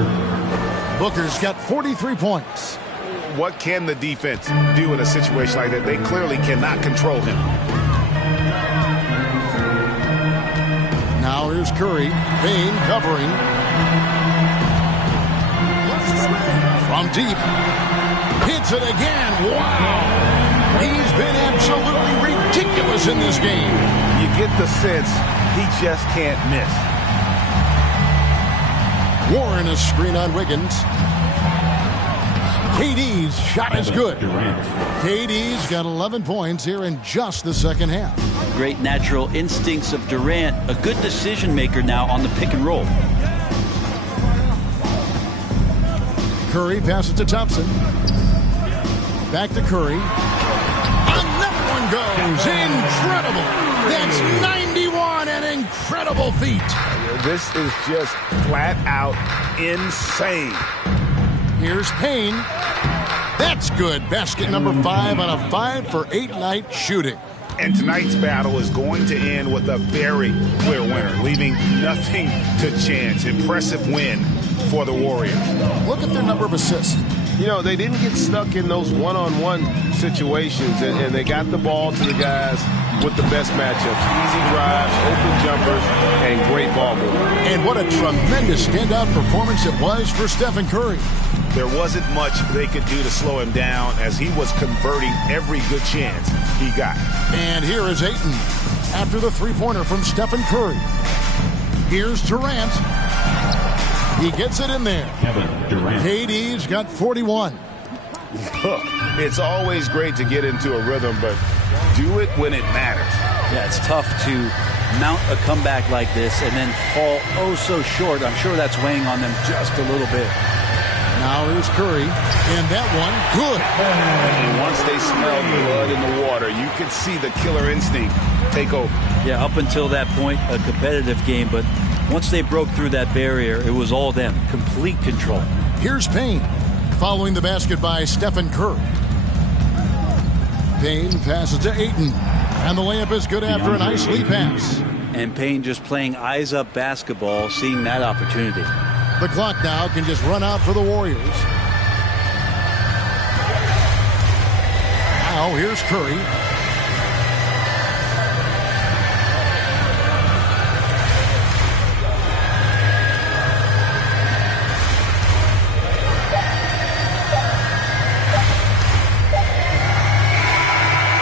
Booker's got 43 points. What can the defense do in a situation like that? They clearly cannot control him. Now here's Curry. Payne covering. From deep. Hits it again. Wow. He's been absolutely ridiculous in this game. You get the sense he just can't miss. Warren a screen on Wiggins. KD's shot is good. KD's got 11 points here in just the second half. Great natural instincts of Durant. A good decision maker now on the pick and roll. Curry passes to Thompson. Back to Curry. Another one goes. Incredible. That's 91. An incredible feat. This is just flat out insane. Here's Payne. That's good. Basket number 5 out of 5 for 8-night shooting. And tonight's battle is going to end with a very clear winner, leaving nothing to chance. Impressive win for the Warriors. Look at their number of assists. You know, they didn't get stuck in those one-on-one situations, and they got the ball to the guys with the best matchups. Easy drives, open jumpers, and great ball movement. And what a tremendous standout performance it was for Stephen Curry. There wasn't much they could do to slow him down as he was converting every good chance he got. And here is Ayton after the three-pointer from Stephen Curry. Here's Durant. He gets it in there. Kevin Durant. KD's got 41. Look, it's always great to get into a rhythm, but do it when it matters. Yeah, it's tough to mount a comeback like this and then fall oh so short. I'm sure that's weighing on them just a little bit. Now here's Curry, and that one, good. And once they smelled blood in the water, you could see the killer instinct take over. Yeah, up until that point, a competitive game, but once they broke through that barrier, it was all them. Complete control. Here's Payne, following the basket by Stephen Curry. Payne passes to Ayton, and the layup is good after a nice lead pass. And Payne just playing eyes-up basketball, seeing that opportunity. The clock now can just run out for the Warriors. Now here's Curry.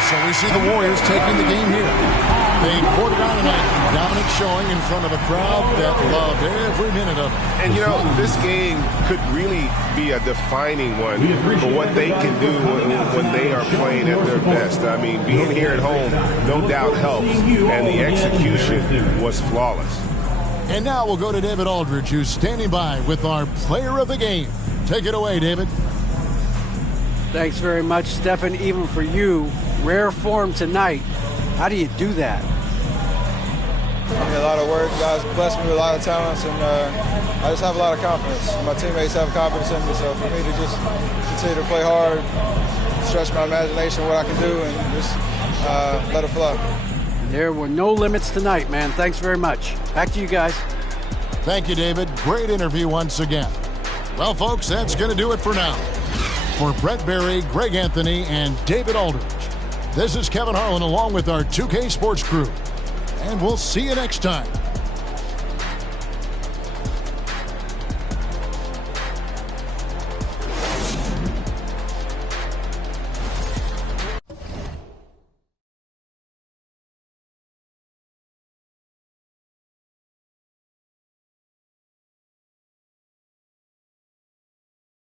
So we see the Warriors taking the game here. They poured it on tonight. Dominant showing in front of a crowd that loved every minute of it. And, you know, this game could really be a defining one for what they can do when they are playing at their best. I mean, being here at home, no doubt helps. And the execution was flawless. And now we'll go to David Aldridge, who's standing by with our player of the game. Take it away, David. Thanks very much, Stephen. Even for you, rare form tonight. How do you do that? A lot of work. Guys blessed me with a lot of talents, and I just have a lot of confidence. My teammates have confidence in me, so for me to just continue to play hard, stretch my imagination, what I can do, and just let it flow. There were no limits tonight, man. Thanks very much. Back to you guys. Thank you, David. Great interview once again. Well, folks, that's going to do it for now. For Brett Berry, Greg Anthony, and David Aldridge, this is Kevin Harlan along with our 2K Sports crew. And we'll see you next time